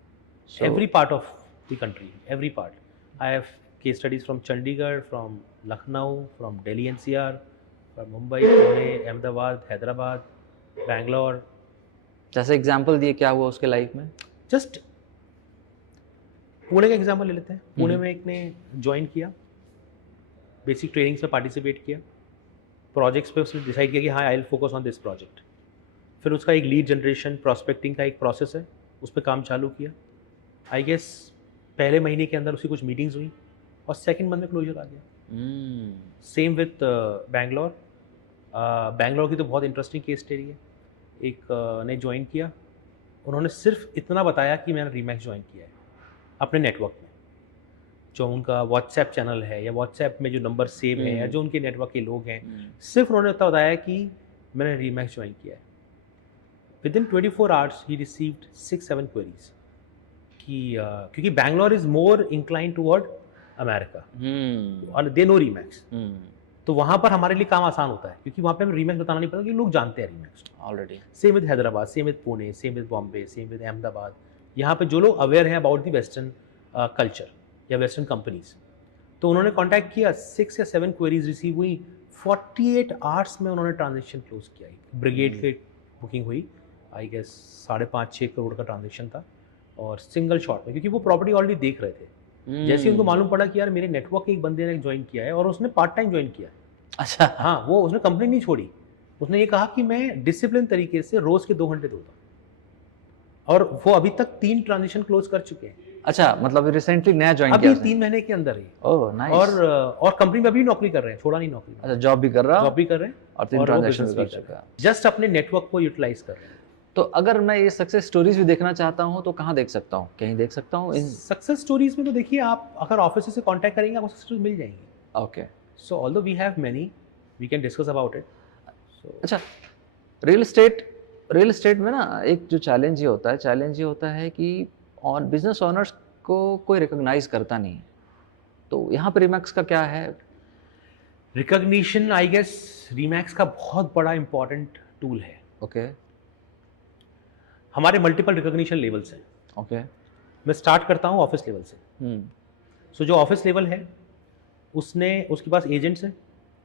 So- Every part of the country, every part. I have case studies from Chandigarh, from Lucknow, from Delhi NCR, from Mumbai, Pune, Ahmedabad, Hyderabad, Bangalore. जैसे example दिए, क्या हुआ उसके लाइफ में? Just पुणे का एग्जाम्पल ले लेते हैं। पुणे में एक ने ज्वाइन किया, बेसिक ट्रेनिंग्स में पार्टिसिपेट किया, प्रोजेक्ट्स पे उसने डिसाइड किया कि हाँ I will focus on this project. फिर उसका एक लीड जनरेशन, प्रॉस्पेक्टिंग का एक प्रोसेस है, उस पर काम चालू किया। आई गेस पहले महीने के अंदर उसकी कुछ मीटिंग्स हुई और सेकंड मंथ में क्लोजर आ गया। Same with Bangalore. बैंगलोर की तो बहुत इंटरेस्टिंग केस स्टडी है। एक ने ज्वाइन किया, उन्होंने सिर्फ इतना बताया कि मैंने रीमैक्स ज्वाइन किया है अपने नेटवर्क में, जो उनका व्हाट्सएप चैनल है या व्हाट्सएप में जो नंबर सेव है या जो उनके नेटवर्क के लोग हैं, सिर्फ उन्होंने इतना बताया कि मैंने रीमैक्स ज्वाइन किया है। Within 24 hours he received 6-7 queries कि क्योंकि Bangalore is more incline toward America और दे नो रीमैक्स, तो वहाँ पर हमारे लिए काम आसान होता है क्योंकि वहाँ पे हमें रीमैक्स बताना नहीं पड़ता कि लोग जानते हैं Remax already. Same with Hyderabad, same with Pune, same with Bombay, same with Ahmedabad. यहाँ पे जो लोग अवेयर हैं अबाउट द वेस्टर्न कल्चर या वेस्टर्न कंपनीज, तो उन्होंने कांटेक्ट किया, 6 या 7 क्वेरीज रिसीव हुई, 48 आवर्स में उन्होंने ट्रांजेक्शन क्लोज किया। ब्रिगेड की बुकिंग हुई, आई गेस 5.5-6 करोड़ का ट्रांजेक्शन था और सिंगल शॉट में, क्योंकि वो प्रॉपर्टी ऑलरेडी देख रहे थे। जैसे ही उनको मालूम पड़ा कि यार मेरे नेटवर्क के एक बंदे ने ज्वाइन किया है और उसने पार्ट टाइम ज्वाइन किया। अच्छा। हाँ, वो उसने कंपनी नहीं छोड़ी, उसने ये कहा कि मैं डिसिप्लिन तरीके से रोज के 2 घंटे दूंगा, और वो अभी तक 3 ट्रांजेक्शन क्लोज कर चुके हैं। अच्छा, मतलब रिसेंटली नया ज्वाइन अभी किया? 3 महीने के अंदर ही। Oh nice. और कंपनी में अभी नौकरी कर रहे हैं, छोड़ा नहीं नौकरी। अच्छा, जॉब भी कर रहा, जॉब भी कर रहे हैं और 3 ट्रांजैक्शन भी कर चुका है। जस्ट अपने नेटवर्क को यूटिलाइज कर रहे हैं। तो अगर मैं ये सक्सेस स्टोरीज भी देखना चाहता हूँ तो कहाँ देख सकता हूँ? कहीं देख सकता हूँ इन? सक्सेस स्टोरीज में तो देखिए, आप अगर ऑफिस से कांटेक्ट करेंगे आपको सक्सेस स्टोरीज मिल जाएंगी। Okay. So although we have many, we can discuss about it. अच्छा, रियल एस्टेट में ना एक जो चैलेंज ये होता है कि और बिजनेस ओनर्स को कोई रिकॉग्नाइज करता नहीं है, तो यहाँ पर रीमैक्स का क्या है? रिकॉग्निशन, आई गेस रीमैक्स का बहुत बड़ा इंपॉर्टेंट टूल है। ओके। हमारे मल्टीपल रिकॉग्निशन लेवल्स हैं। ओके। मैं स्टार्ट करता हूँ ऑफिस लेवल से। सो जो ऑफिस लेवल है उसके पास एजेंट्स हैं,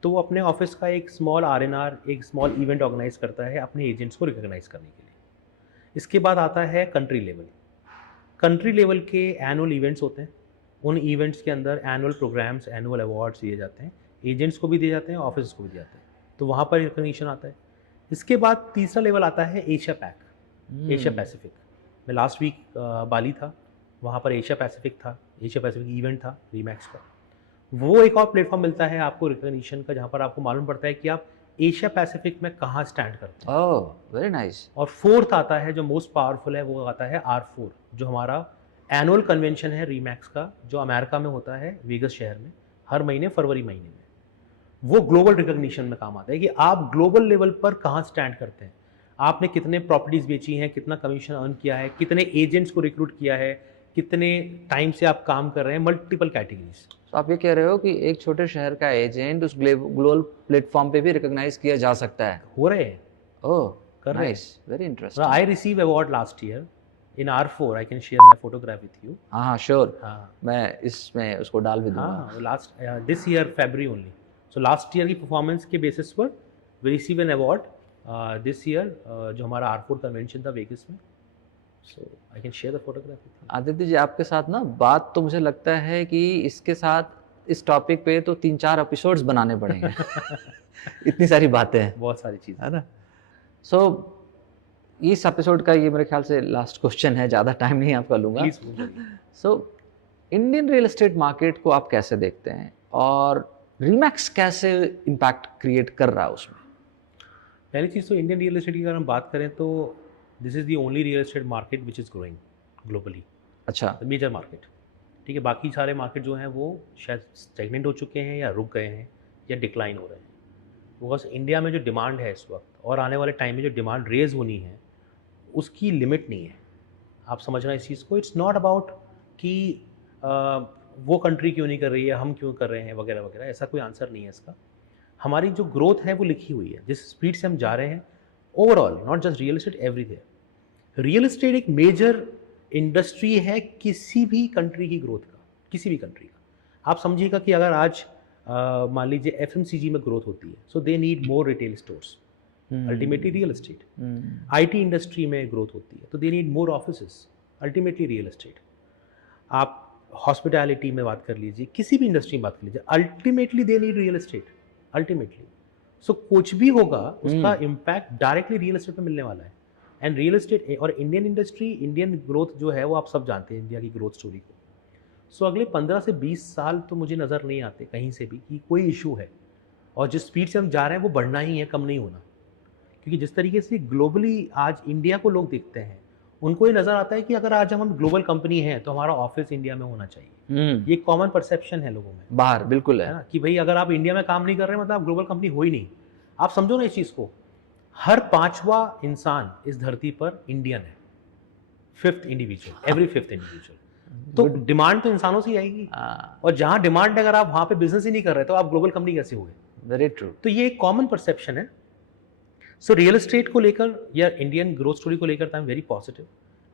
तो वो अपने ऑफिस का एक स्मॉल RNR, एक स्मॉल इवेंट ऑर्गेनाइज करता है अपने एजेंट्स को रिकॉग्नाइज करने के लिए। इसके बाद आता है कंट्री लेवल। कंट्री लेवल के एनुअल इवेंट्स होते हैं, उन इवेंट्स के अंदर एनुअल प्रोग्राम्स, एनुअल अवार्ड्स दिए जाते हैं, एजेंट्स को भी दिए जाते हैं, ऑफिस को भी दिए जाते हैं। तो वहाँ पर रिकग्निशन आता है। इसके बाद तीसरा लेवल आता है एशिया पैक, एशिया पैसिफिक। मैं लास्ट वीक बाली था, वहाँ पर एशिया पैसिफिक था, एशिया पैसिफिक इवेंट था रीमैक्स का। वो एक और प्लेटफॉर्म मिलता है आपको रिकग्निशन का, जहाँ पर आपको मालूम पड़ता है कि आप एशिया पैसिफिक में कहाँ स्टैंड करते हैं। Oh very nice. और फोर्थ आता है जो मोस्ट पावरफुल है, वो आता है R4, जो हमारा एनुअल कन्वेंशन है रीमैक्स का, जो अमेरिका में होता है वेगस शहर में हर महीने फरवरी महीने में। वो ग्लोबल रिकग्निशन में काम आता है कि आप ग्लोबल लेवल पर कहाँ स्टैंड करते हैं, आपने कितने प्रॉपर्टीज बेची हैं, कितना कमीशन अर्न किया है, कितने एजेंट्स को रिक्रूट किया है, कितने टाइम से आप काम कर रहे हैं, मल्टीपल कैटेगरीज। तो आप ये कह रहे हो कि एक छोटे शहर का एजेंट उस ग्लोबल प्लेटफॉर्म पे भी रिकॉग्नाइज किया जा सकता है? हो रहे हैं, ओह कर रहे हैं। Nice, very interesting. I receive award last year in R4, I can share my photograph with you. हाँ श्योर, हाँ मैं इसमें उसको डाल भी दूंगा। हाँ, last this year February only. So last year की परफॉर्मेंस के बेसिस पर we receive an award this year, जो हमारा R4 कन्वेंशन था वेगस में। So I can share the photograph with you. Aditya ji, आपके साथ ना बात तो मुझे लगता है कि इसके साथ इस टॉपिक पे तो 3-4 एपिसोड्स बनाने पड़ेंगे। इतनी सारी बातें हैं, बहुत सारी चीज़ है ना। सो इस एपिसोड का ये मेरे ख्याल से लास्ट क्वेश्चन है, ज़्यादा टाइम नहीं आपका लूँगा। Please. So Indian real estate market को आप कैसे देखते हैं और रीमैक्स कैसे इम्पैक्ट क्रिएट कर रहा है उसमें? पहली चीज़ तो इंडियन रियल एस्टेट की अगर हम बात करें तो this is the only real estate market which is growing globally, अच्छा, मेजर मार्केट। ठीक है, बाकी सारे मार्केट जो हैं वो शायद स्टेगनेंट हो चुके हैं या रुक गए हैं या डिक्लाइन हो रहे हैं। बिकॉज इंडिया में जो डिमांड है इस वक्त और आने वाले टाइम में जो डिमांड रेज होनी है उसकी लिमिट नहीं है। आप समझना इस चीज़ को, इट्स नॉट अबाउट कि वो कंट्री क्यों नहीं कर रही है, हम क्यों कर रहे हैं वगैरह वगैरह, ऐसा कोई आंसर नहीं है इसका। हमारी जो ग्रोथ है वो लिखी हुई है, जिस स्पीड से हम जा रहे हैं overall, not just real estate, everything. Real estate एक मेजर इंडस्ट्री है किसी भी कंट्री की ग्रोथ का, किसी भी कंट्री का। आप समझिएगा कि अगर आज मान लीजिए FMCG में ग्रोथ होती है, so they need more retail stores, ultimately real estate. IT industry में ग्रोथ होती है तो they need more offices, ultimately real estate. आप हॉस्पिटैलिटी में बात कर लीजिए, किसी भी इंडस्ट्री में बात कर लीजिए, ultimately they need real estate, ultimately. So कुछ भी होगा उसका इम्पैक्ट डायरेक्टली रियल एस्टेट पे मिलने वाला है। एंड रियल एस्टेट और इंडियन इंडस्ट्री, इंडियन ग्रोथ जो है वो आप सब जानते हैं इंडिया की ग्रोथ स्टोरी को। सो अगले 15 से 20 साल तो मुझे नज़र नहीं आते कहीं से भी कि कोई इशू है, और जिस स्पीड से हम जा रहे हैं वो बढ़ना ही है, कम नहीं होना। क्योंकि जिस तरीके से ग्लोबली आज इंडिया को लोग देखते हैं, उनको ये नज़र आता है कि अगर आज हम ग्लोबल कंपनी हैं तो हमारा ऑफिस इंडिया में होना चाहिए। ये कॉमन परसेप्शन है लोगों में, बाहर बिल्कुल है है ना, कि भाई अगर आप इंडिया में काम नहीं कर रहे मतलब आप ग्लोबल कंपनी हो ही नहीं। आप समझो ना इस चीज़ को, हर 5वां इंसान इस धरती पर इंडियन है, 5th individual, every 5th individual. तो डिमांड तो इंसानों से ही आएगी, और जहाँ डिमांड है अगर आप वहाँ पे बिजनेस ही नहीं कर रहे तो आप ग्लोबल कंपनी कैसे हुए? Very true. तो ये एक कॉमन परसेप्शन है। सो रियल एस्टेट को लेकर या इंडियन ग्रोथ स्टोरी को लेकर I am very positive.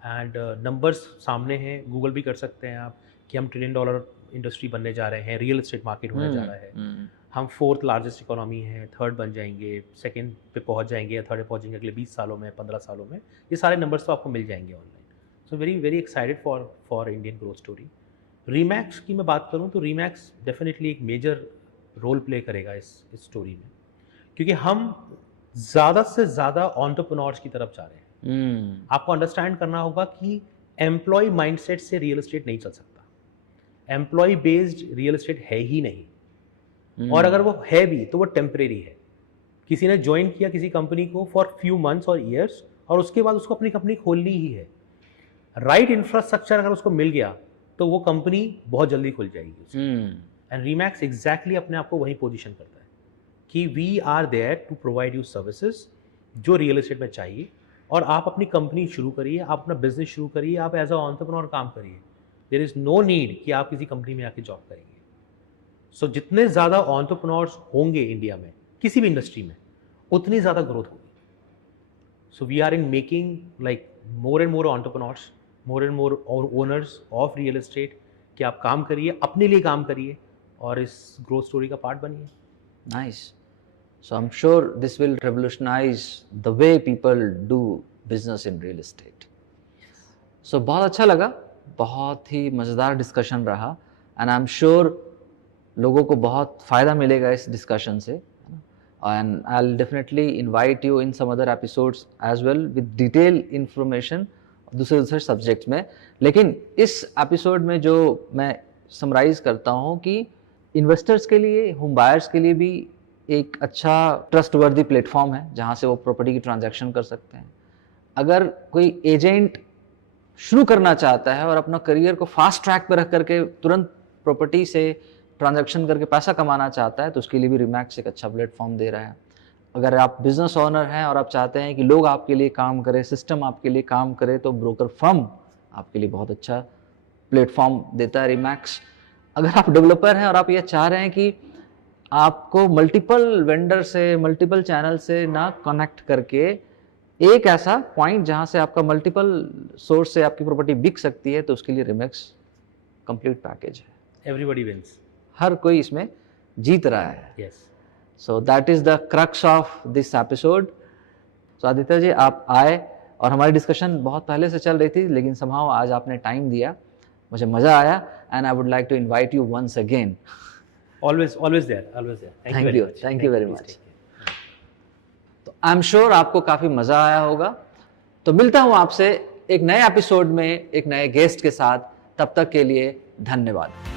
And numbers सामने हैं, गूगल भी कर सकते हैं आप, कि हम $1 ट्रिलियन इंडस्ट्री बनने जा रहे हैं, रियल एस्टेट मार्केट होने जा रहा है। हम 4th लार्जेस्ट इकोनॉमी है, 3rd बन जाएंगे, 2nd पे पहुंच जाएंगे या 3rd पे पहुंचेंगे अगले 20 सालों में, 15 सालों में। ये सारे नंबर्स तो आपको मिल जाएंगे online. So very very excited for Indian growth story. Remax की मैं बात करूँ तो रीमैक्स डेफिनेटली एक मेजर रोल प्ले करेगा इस स्टोरी में, क्योंकि हम ज़्यादा से ज़्यादा एंटरप्रेन्योर्स की तरफ जा रहे हैं। आपको अंडरस्टैंड करना होगा कि एम्प्लॉय माइंडसेट से रियल एस्टेट नहीं चल सकता। एम्प्लॉय बेस्ड रियल एस्टेट है ही नहीं, और अगर वो है भी तो वो टेम्परेरी है। किसी ने ज्वाइन किया किसी कंपनी को फॉर फ्यू मंथ्स और ईयर्स, और उसके बाद उसको अपनी कंपनी खोलनी ही है। राइट इंफ्रास्ट्रक्चर अगर उसको मिल गया तो वो कंपनी बहुत जल्दी खुल जाएगी। एंड रीमैक्स एग्जैक्टली अपने आप को वही पोजीशन करता है कि we are there to provide you services जो रियल एस्टेट में चाहिए, और आप अपनी कंपनी शुरू करिए, आप अपना बिजनेस शुरू करिए, आप एज अ एंटरप्रेन्योर काम करिए। देयर इज़ नो नीड कि आप किसी कंपनी में आके जॉब करेंगे। सो जितने ज़्यादा एंटरप्रेन्योर्स होंगे इंडिया में किसी भी इंडस्ट्री में, उतनी ज़्यादा ग्रोथ होगी। So we are in making like more and more entrepreneurs, more and more owners of real estate, कि आप काम करिए, अपने लिए काम करिए, और इस ग्रोथ स्टोरी का पार्ट बनिए। Nice. So I'm sure this will revolutionize the way people do business in real estate. So बहुत अच्छा लगा, बहुत ही मज़ेदार डिस्कशन रहा, एंड आई एम श्योर लोगों को बहुत फ़ायदा मिलेगा इस डिस्कशन से, है ना। and I'll definitely invite you in some other episodes as well with detailed information दूसरे सब्जेक्ट्स में. लेकिन इस एपिसोड में जो मैं समराइज करता हूँ कि इन्वेस्टर्स के लिए, होम बायर्स के लिए भी एक अच्छा ट्रस्टवर्दी प्लेटफॉर्म है जहाँ से वो प्रॉपर्टी की ट्रांजैक्शन कर सकते हैं. अगर कोई एजेंट शुरू करना चाहता है और अपना करियर को फास्ट ट्रैक पर रख करके तुरंत प्रॉपर्टी से ट्रांजैक्शन करके पैसा कमाना चाहता है तो उसके लिए भी रीमैक्स एक अच्छा प्लेटफॉर्म दे रहा है. अगर आप बिजनेस ओनर हैं और आप चाहते हैं कि लोग आपके लिए काम करें, सिस्टम आपके लिए काम करे, तो ब्रोकर फर्म आपके लिए बहुत अच्छा प्लेटफॉर्म देता है रीमैक्स. अगर आप डेवलपर हैं और आप ये चाह रहे हैं कि आपको मल्टीपल वेंडर से, मल्टीपल चैनल से ना कनेक्ट करके एक ऐसा पॉइंट जहां से आपका मल्टीपल सोर्स से आपकी प्रॉपर्टी बिक सकती है, तो उसके लिए रीमैक्स कंप्लीट पैकेज है. Everybody wins. हर कोई इसमें जीत रहा है. Yes. So that is the crux of this episode. So Aditya ji, आप आए और हमारी डिस्कशन बहुत पहले से चल रही थी, लेकिन समहाउ आज आपने टाइम दिया, मुझे मजा आया, and I would like to invite you once again. Always there. Thank you very much. तो आई एम श्योर आपको काफी मजा आया होगा. तो मिलता हूं आपसे एक नए एपिसोड में एक नए गेस्ट के साथ. तब तक के लिए धन्यवाद.